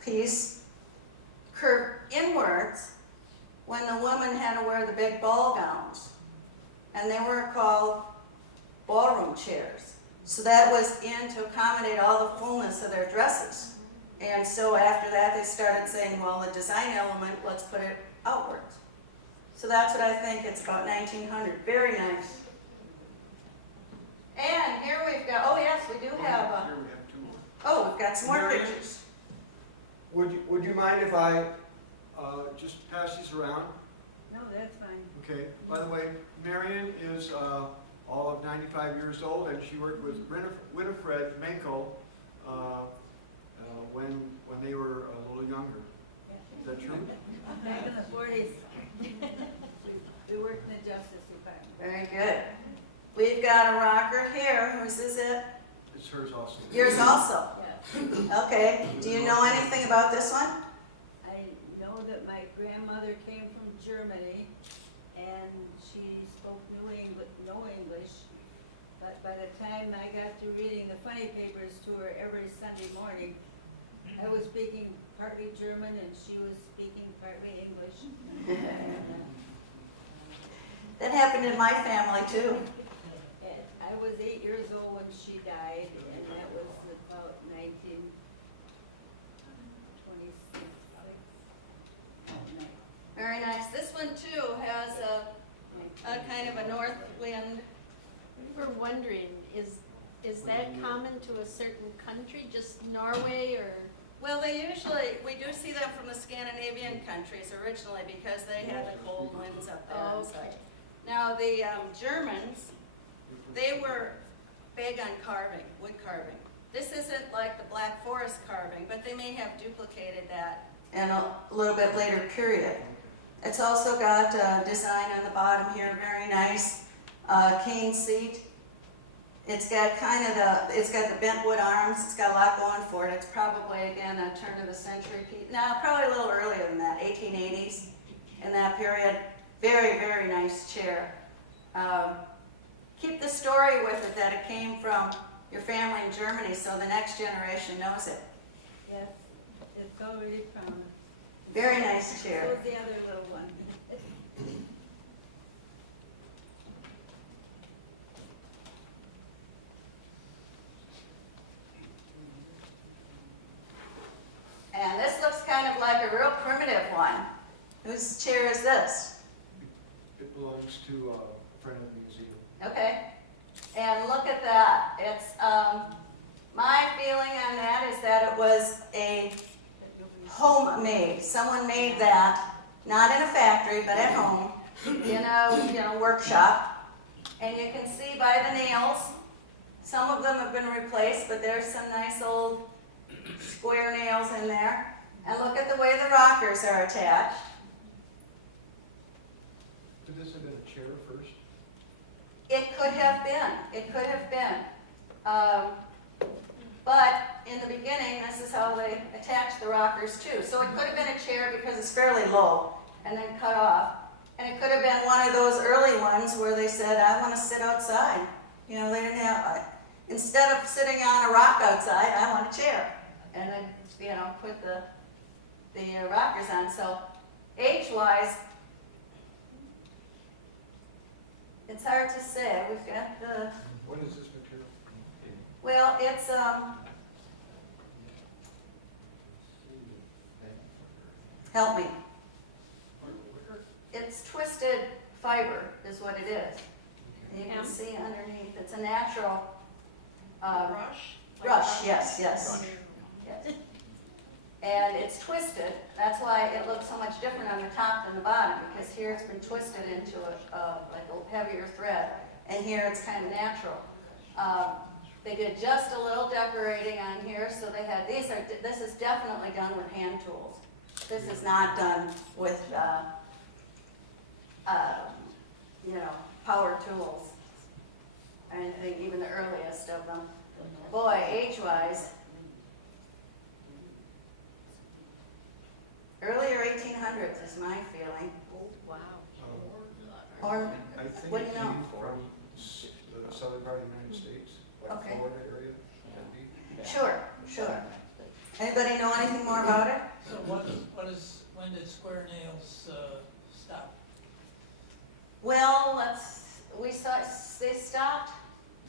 piece, curved inwards when the woman had to wear the big ball gowns. And they were called ballroom chairs. So that was in to accommodate all the fullness of their dresses. And so after that, they started saying, well, the design element, let's put it outwards. So that's what I think. It's about 1900. Very nice. And here we've got, oh yes, we do have, Here we have two more. oh, we've got some more Marion? pictures. Would you mind if I just pass these around? No, that's fine. Okay. By the way, Marion is all of 95 years old, and she worked with Winifred Mankel when they were a little younger. Is that true? Back in the 40s, we worked in the Justice Department. Very good. We've got a rocker here. Whose is it? It's hers also. Yours also. Yeah. Okay. Do you know anything about this one? I know that my grandmother came from Germany, and she spoke no English, but by the time I got to reading the funny papers to her every Sunday morning, I was speaking partly German and she was speaking partly English. That happened in my family too. And I was 8 years old when she died, and that was about 1926. Very nice. This one too has a kind of a north wind. We were wondering, is that common to a certain country, just Norway or? Well, we do see them from the Scandinavian countries originally because they had the cold winds up there and such. Now the Germans, they were big on carving, wood carving. This isn't like the Black Forest carving, but they may have duplicated that in a little bit later period. It's also got a design on the bottom here, very nice cane seat. It's got it's got the bent wood arms. It's got a lot going for it. It's probably, again, a turn of the century piece. No, probably a little earlier than that, 1880s in that period. Very, very nice chair. Keep the story with it that it came from your family in Germany so the next generation knows it. Yes, it's already from. Very nice chair. So is the other little one. Whose chair is this? It belongs to a friend of the museum. Okay. And look at that. It's, my feeling on that is that it was a homemade. Someone made that, not in a factory, but at home, in a workshop. And you can see by the nails, some of them have been replaced, but there's some nice old square nails in there. And look at the way the rockers are attached. Could this have been a chair first? It could have been. It could have been. But in the beginning, this is how they attach the rockers too. So it could have been a chair because it's fairly low and then cut off. And it could have been one of those early ones where they said, I want to sit outside. You know, they didn't have, instead of sitting on a rock outside, I want a chair. And then, put the rockers on. So age-wise, it's hard to say. We've got the, What is this material? well, it's, help me. It's twisted fiber is what it is. And you can see underneath, it's a natural, Brush? brush, yes. Yes. And it's twisted, that's why it looks so much different on the top than the bottom, because here it's been twisted into like a heavier thread, and here it's kind of natural. They did just a little decorating on here, so they had, this is definitely done with hand tools. This is not done with, power tools, or anything, even the earliest of them. Boy, age-wise, earlier 1800s is my feeling. Oh, wow. Or, I think what do it you know? came from the southern part of the United States, like Okay. Florida area. Could be. Sure. Anybody know anything more about it? So when did square nails stop? Well, they stopped,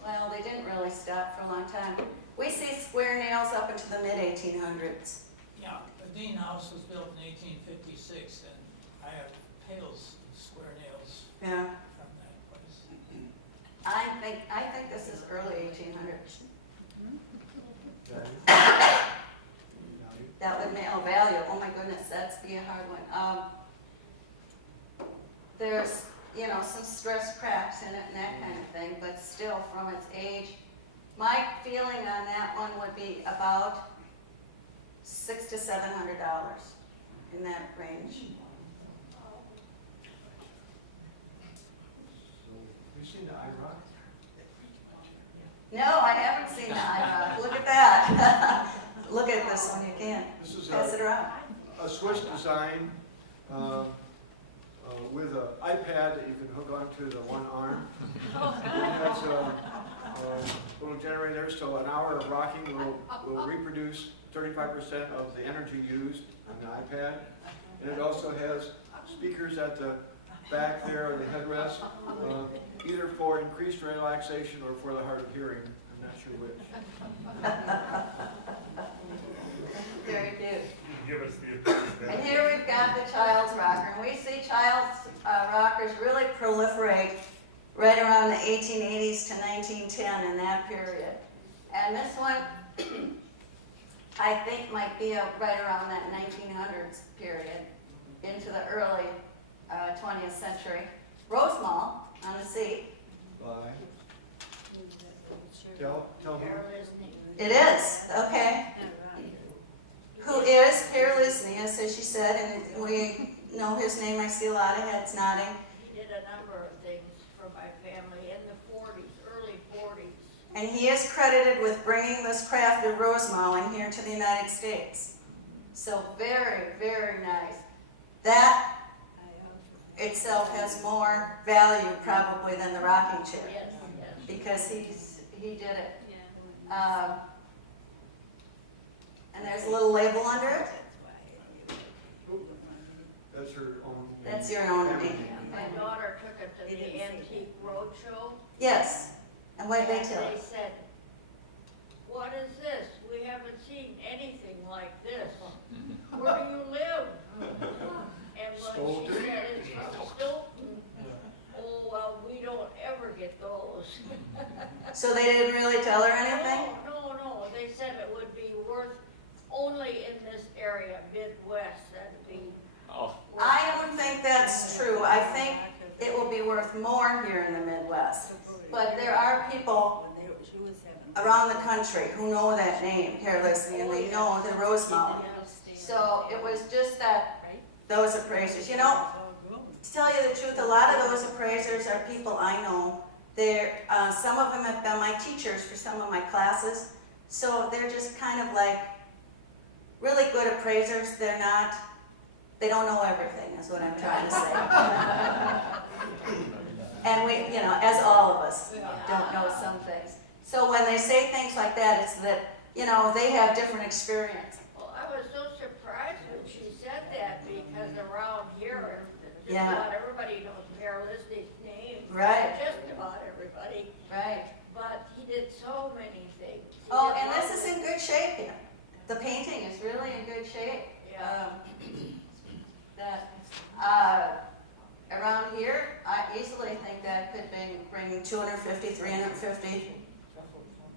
well, they didn't really stop for a long time. We see square nails up into the mid-1800s. Yeah, the Dean House was built in 1856, and I have Hale's square nails Yeah. from that place. I think this is early 1800s. That would make, value, oh my goodness, that's be a hard one. There's, some stress cracks in it and that kind of thing, but still from its age, my feeling on that one would be about $600 to $700 in that range. Have you seen the IROC? No, I haven't seen the IROC. Look at that. Look at this one, you can. This is Pass it around. a Swiss design with an iPad that you can hook onto the one arm. It has a little generator there, so an hour of rocking will reproduce 35% of the energy used on the iPad. And it also has speakers at the back there, or the headrest, either for increased relaxation or for the hard of hearing. I'm not sure which. Very cute. Give us the And here we've got the child's rocker. And we see child's rockers really proliferate right around the 1880s to 1910 in that period. And this one, I think might be right around that 1900s period into the early 20th century. Rosemall on the seat. Bye. Tell me. It is, okay. Who is Pierre Lisnius, as you said, and we know his name. I see a lot of heads nodding. He did a number of things for my family in the 40s, early 40s. And he is credited with bringing this craft of rosemalling here to the United States. So very, very nice. That itself has more value probably than the rocking chair. Yes, yes. Because he did it. Yeah. And there's a little label under it. That's her own name. That's your own name. My daughter took it to the Antique Roadshow. Yes. And what did they tell And us? they said, "What is this? We haven't seen anything like this. Where do you live?" And when Stole only in this area, Midwest, that'd be. Oh, I don't think that's true. I think it will be worth more here in the Midwest. But there are people around the country who know that name, carelessly, and they know the Rosemount. So it was just that, those appraisers, you know, to tell you the truth, a lot of those appraisers are people I know. Some of them have been my teachers for some of my classes. So they're just kind of like really good appraisers. They don't know everything, is what I'm trying to say. And we, you know, as all of us, don't know some things. So when they say things like that, it's that, you know, they have different experience. Well, I was so surprised when she said that, because around here, just Yeah. about everybody knows Mayor Lisney's name. Right. Just about everybody. Right. But he did so many things. He Oh, did and this lots is of- in good shape here. The painting is really in good shape. Yeah. Around here, I easily think that could bring 250, 350,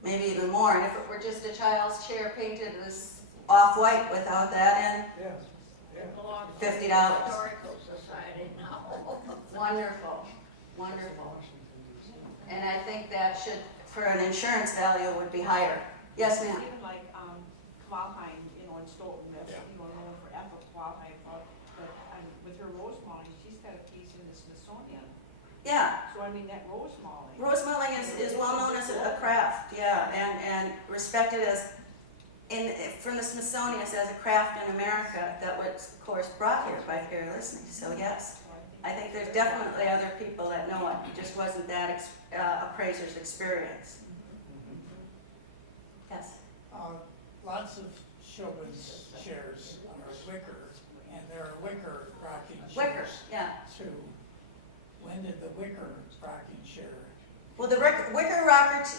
maybe even more. And if it were just a child's chair painted as off-white without that Yeah, yeah. It belongs to $50. the Historical Society now. in, wonderful, wonderful. And I think that should, for an insurance value, would be higher. Yes, ma'am? Even like Qualheim, you know, in Stoughton, that's, Yeah. you know, known for Ethel Qualheim, but with her rose mowing, she's got a piece in the Smithsonian. Yeah. So I mean, that rose mowing. Rose mowing is well known as a craft, yeah, and respected as, from the Smithsonian as a craft in America that was, of course, brought here by Pierre Lisney. So yes, I think there's definitely other people that know it. It just wasn't that appraiser's experience. Yes. Lots of children's chairs are wicker, and there are wicker rocking chairs. Wicker, yeah. Too. When did the wicker rocking chair? Well, the wicker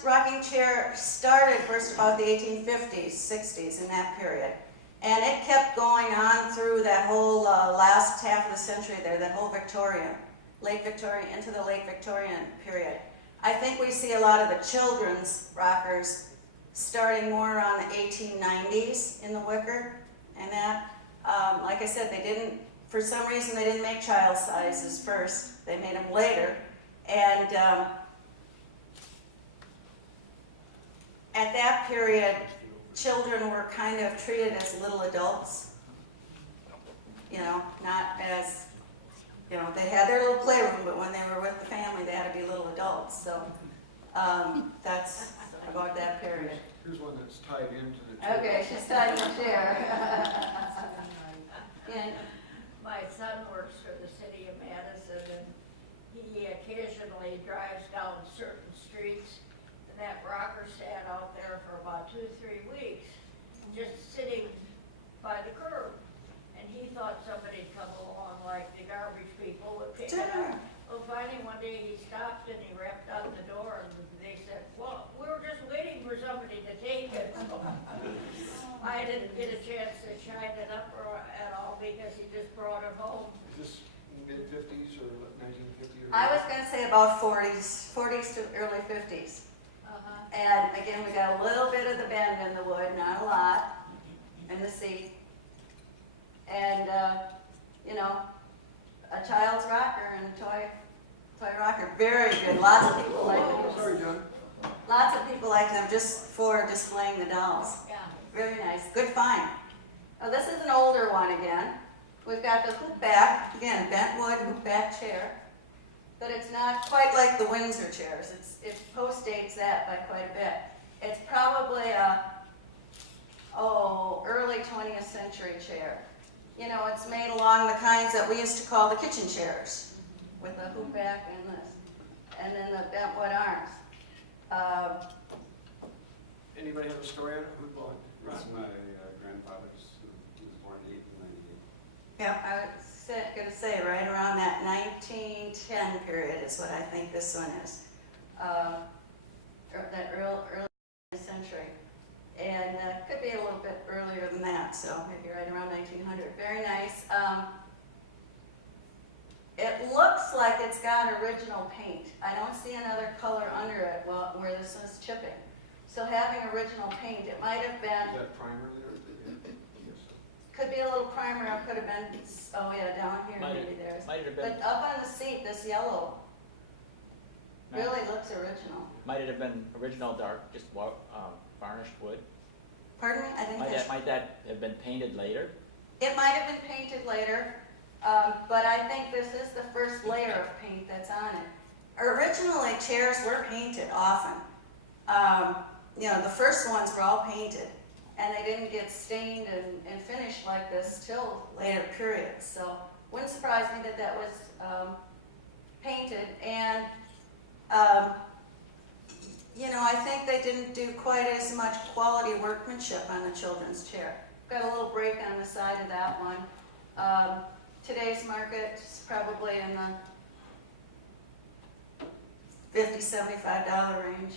rocking chair started first about the 1850s, 60s, in that period. And it kept going on through that whole last half of the century there, that whole Victorian, late Victorian, into the late Victorian period. I think we see a lot of the children's rockers starting more around the 1890s in the wicker. And that, like I said, they didn't, for some reason, they didn't make child sizes first. They made them later. And at that period, children were kind of treated as little adults. You know, not as, you know, they had their little playroom, but when they were with the family, they had to be little adults. So that's about that period. Here's one that's tied into the chair. Okay, she's tied in the chair. Yeah. My son works for the city of Madison, and he occasionally drives down certain streets, and that rocker sat out there for about 2-3 weeks, just sitting by the curb. And he thought somebody'd come along, like the garbage people would pick it up. Well, finally one day he stopped and he rapped on the door, and they said, well, we were just waiting for somebody to take it. I didn't get a chance to shine it up at all because he just brought it home. Is this mid-50s or 1950? I was going to say about 40s to early 50s. And again, we got a little bit of the bend in the wood, not a lot, in the seat. And, you know, a child's rocker and a toy rocker, very good. Lots of people like them. Sorry, John. Lots of people like them just for displaying the dolls. Yeah. Very nice. Good find. Now this is an older one again. We've got the hoop back, again, bent wood hoop back chair. But it's not quite like the Windsor chairs. It postdates that by quite a bit. It's probably a, early 20th century chair. You know, it's made along the kinds that we used to call the kitchen chairs, with the hoop back and this, and then the bent wood arms. Anybody have a story on it? Who bought it? It's my grandfather's, who was born in 1898. Yeah, I was going to say right around that 1910 period is what I think this one is. That early century. And could be a little bit earlier than that, so maybe right around 1900. Very nice. It looks like it's got original paint. I don't see another color under it where this is chipping. So having original paint, it might have been... Is that primer there? could be a little primer, it could have been, oh yeah, down here maybe there's. Might it have been, But up on the seat, this yellow really looks original. might it have been original dark, just varnished wood? Pardon me? I didn't catch. Might that have been painted later? It might have been painted later, but I think this is the first layer of paint that's on it. Originally, chairs were painted often. You know, the first ones were all painted, and they didn't get stained and finished like this till later periods. So, wouldn't surprise me that that was painted. And you know, I think they didn't do quite as much quality workmanship on the children's chair. Got a little break on the side of that one. Today's market is probably in the $50, $75 range.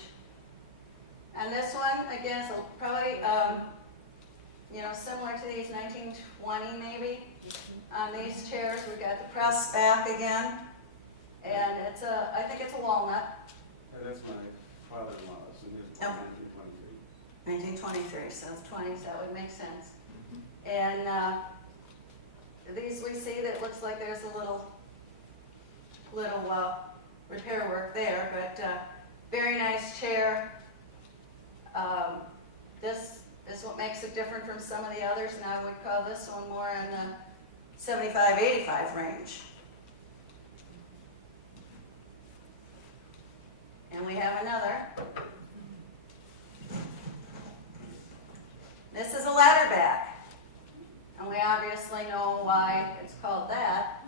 And this one, again, is probably, you know, similar to these, 1920 maybe. On these chairs, we've got the press back again. And it's I think it's a walnut. That's my father-in-law's, and his Oh. 1923. 1923, so it's 20s, that would make sense. And these we see that looks like there's a little repair work there, but very nice chair. This is what makes it different from some of the others, and I would call this one more in the 75, 85 range. And we have another. This is a ladder back. And we obviously know why it's called that.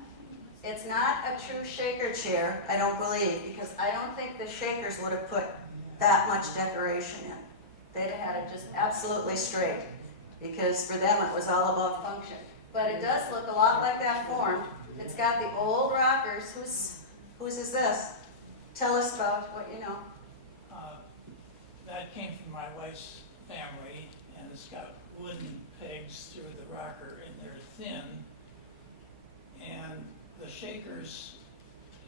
It's not a true shaker chair, I don't believe, because I don't think the shakers would have put that much decoration in. They'd have had it just absolutely straight, because for them it was all about function. But it does look a lot like that form. It's got the old rockers. Whose is this? Tell us about what you know. That came from my wife's family, and it's got wooden pegs through the rocker, and they're thin. And the shakers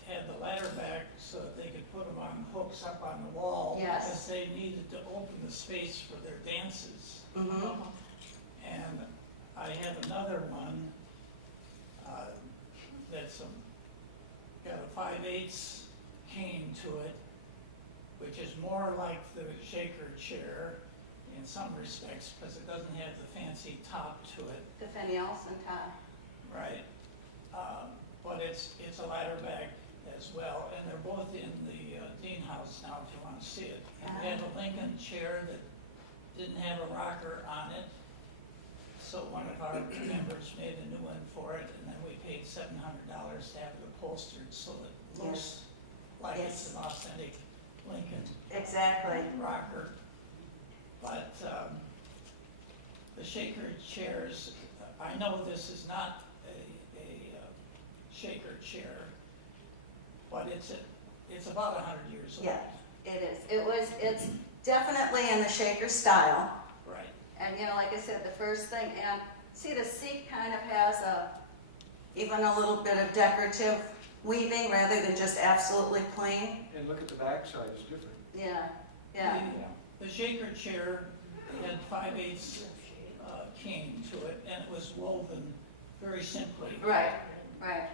had the ladder back so that they could put them on hooks up on the wall. Yes. Because they needed to open the space for their dances. Mm-hmm. And I have another one that's got a 5/8 cane to it, which is more like the shaker chair in some respects because it doesn't have the fancy top to it. The finials and top. Right. But it's a ladder bag as well, and they're both in the Dean House now if you want to see it. And we have a Lincoln chair that didn't have a rocker on it, so one of our members made a new one for it, and then we paid $700 to have it upholstered so it looks like it's an authentic Lincoln Exactly. rocker. But the shaker chairs, I know this is not a shaker chair, but it's about 100 years old. Yeah, it is. It's definitely in the shaker style. Right. And you know, like I said, the first thing, and see the seat kind of has even a little bit of decorative weaving rather than just absolutely plain. And look at the back side, it's different. Yeah, yeah. The shaker chair had 5/8 cane to it, and it was woven very simply. Right, right.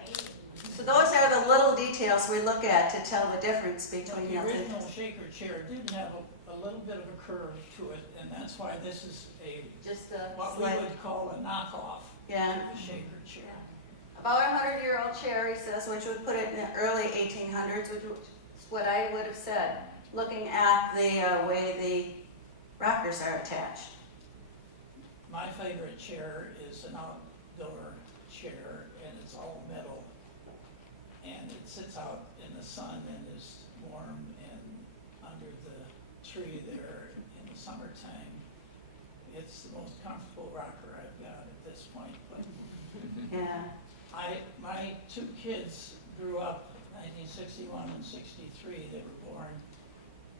So those are the little details we look at to tell the difference between The the original shaker chair did have a little bit of a curve to it, and that's why this is just what we would call a knockoff of the shaker chair. About a 100-year-old chair, he says, which would put it in the early 1800s, which is what I would have said, looking at the way the rockers are attached. My favorite chair is an outdoor chair, and it's all metal, and it sits out in the sun and is warm and under the tree there in the summertime. It's the most comfortable rocker I've got at this point. But Yeah. my two kids grew up 1961 and 63, they were born,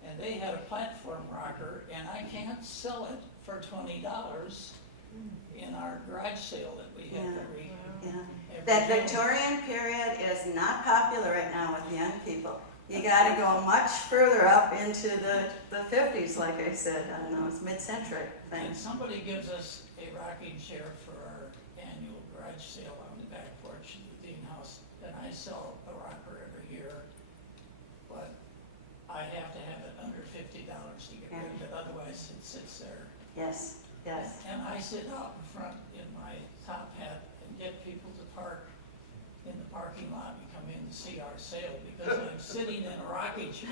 and they had a platform rocker, and I can't sell it for $20 in our garage sale that we have every That Victorian period is not popular right now with young people. You gotta go much further up into the 50s, like I said, on those mid-century And things. somebody gives us a rocking chair for our annual garage sale on the back porch of the Dean House, and I sell a rocker every year, but I have to have it under $50 to get rid of it, otherwise it sits there. Yes, yes. And I sit out in front in my top hat and get people to park in the parking lot and come in to see our sale because I'm sitting in a rocking chair.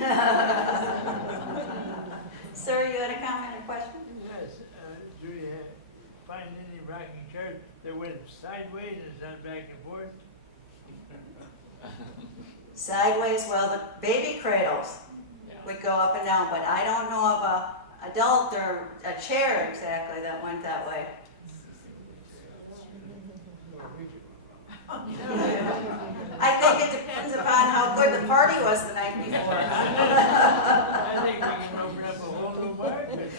Sir, you had a comment or question? Yes, do you find any rocking chairs that went sideways instead of back and forth? Sideways, well, the baby cradles would go up and down, but I don't know of a adult or a chair exactly that went that way. I think it depends upon how good the party was the night before. I think we can open up a whole new market.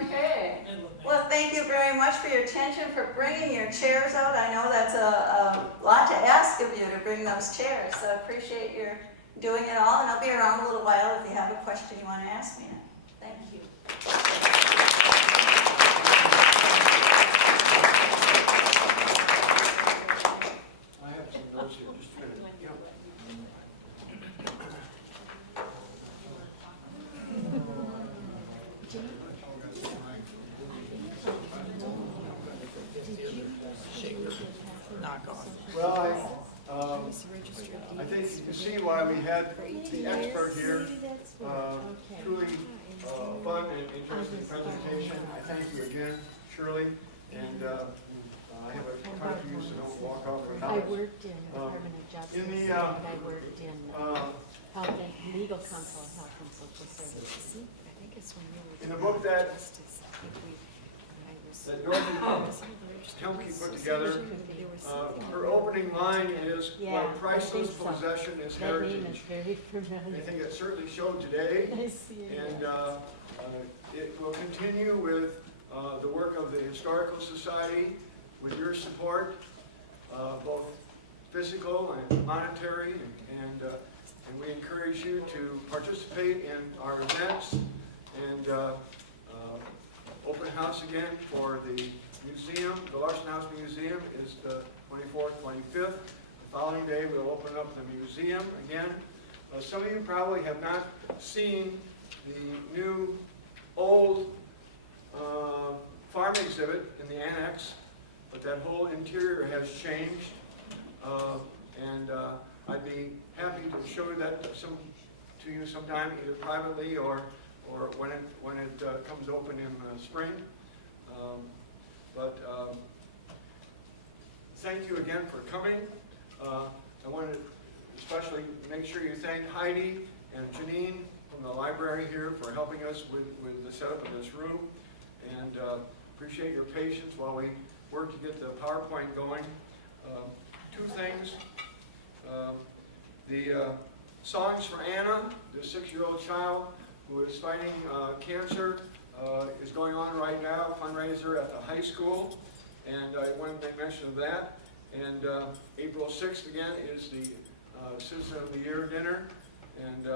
Okay. Well, thank you very much for your attention, for bringing your chairs out. I know that's a lot to ask of you to bring those chairs, so I appreciate your doing it all, and I'll be around a little while if you have a question you want to ask me. Thank you. I have some notes here, just a minute. Well, I think you can see why we had the expert here. Truly fun and interesting presentation. I thank you again, Shirley, and I have a card for you, so don't walk off without it. I worked in Department of Justice, in the, and I worked in health and legal counsel, health and social services. I think it's when you were In the book that Dorothy Helmke put together, her opening line is, "What a priceless possession is heritage." I think it certainly showed today, and it will continue with the work of the Historical Society with your support, both physical and monetary, and we encourage you to participate in our events and open house again for the museum. The Larson House Museum is the 24th, 25th. The following day we'll open up the museum again. Some of you probably have not seen the new old farm exhibit in the annex, but that whole interior has changed. And I'd be happy to show that to you sometime, either privately or when it comes open in the spring. Thank you again for coming. I want to especially make sure you thank Heidi and Janine from the library here for helping us with the setup of this room, and appreciate your patience while we work to get the PowerPoint going. Two things. The Songs for Anna, the 6-year-old child who is fighting cancer, is going on right now, a fundraiser at the high school, and I wanted to make mention of that. And April 6th again is the Citizen of the Year dinner, and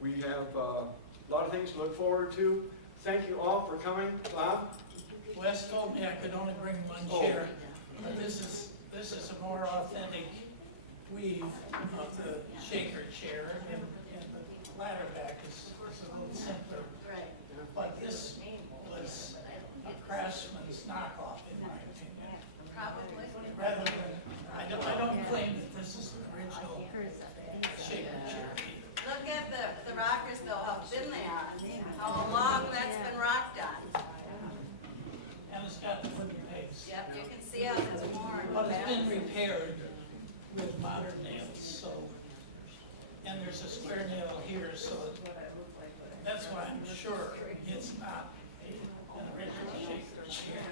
we have a lot of things to look forward to. Thank you all for coming. Bob? Wes told me I could only bring one chair, but this is a more authentic weave of the shaker chair, and the ladder back is a little simpler. But this was a craftsman's knockoff, in my opinion. Probably. Rather than, I don't claim that this is the original shaker chair. Look at the rockers though, how thin they are, how long that's been rocked on. And it's got the wooden pegs. Yep, you can see how it's worn. But it's been repaired with modern nails, so, and there's a square nail here, so that's why I'm sure it's not an original shaker chair.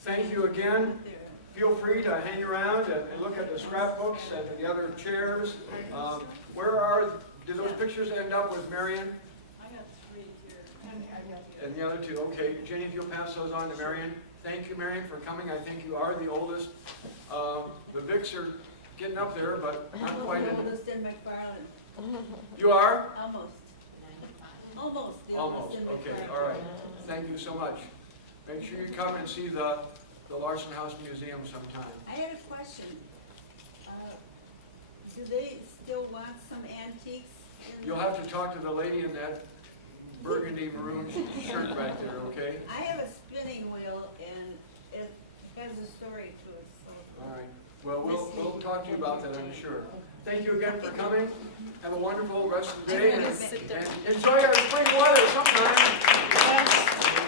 Thank you again. Feel free to hang around and look at the scrapbooks and the other chairs. Did those pictures end up with Marion? I got 3 here. And the other two, okay. Jenny, if you'll pass those on to Marion. Thank you, Marion, for coming. I think you are the oldest The Vicks are getting up there, but not quite. I'm almost in McFarland. You are? Almost. Almost. The Almost, in okay, McFarland. all right. Thank you so much. Make sure you come and see the Larson House Museum sometime. I had a question. Do they still want some antiques? You'll have to talk to the lady in that burgundy maroon shirt right there, okay? I have a spinning wheel and it has a story to it, so. All right. Well, we'll talk to you about that, I'm sure. Thank you again for coming. Have a wonderful rest of the day and enjoy our spring weather sometime. Yes.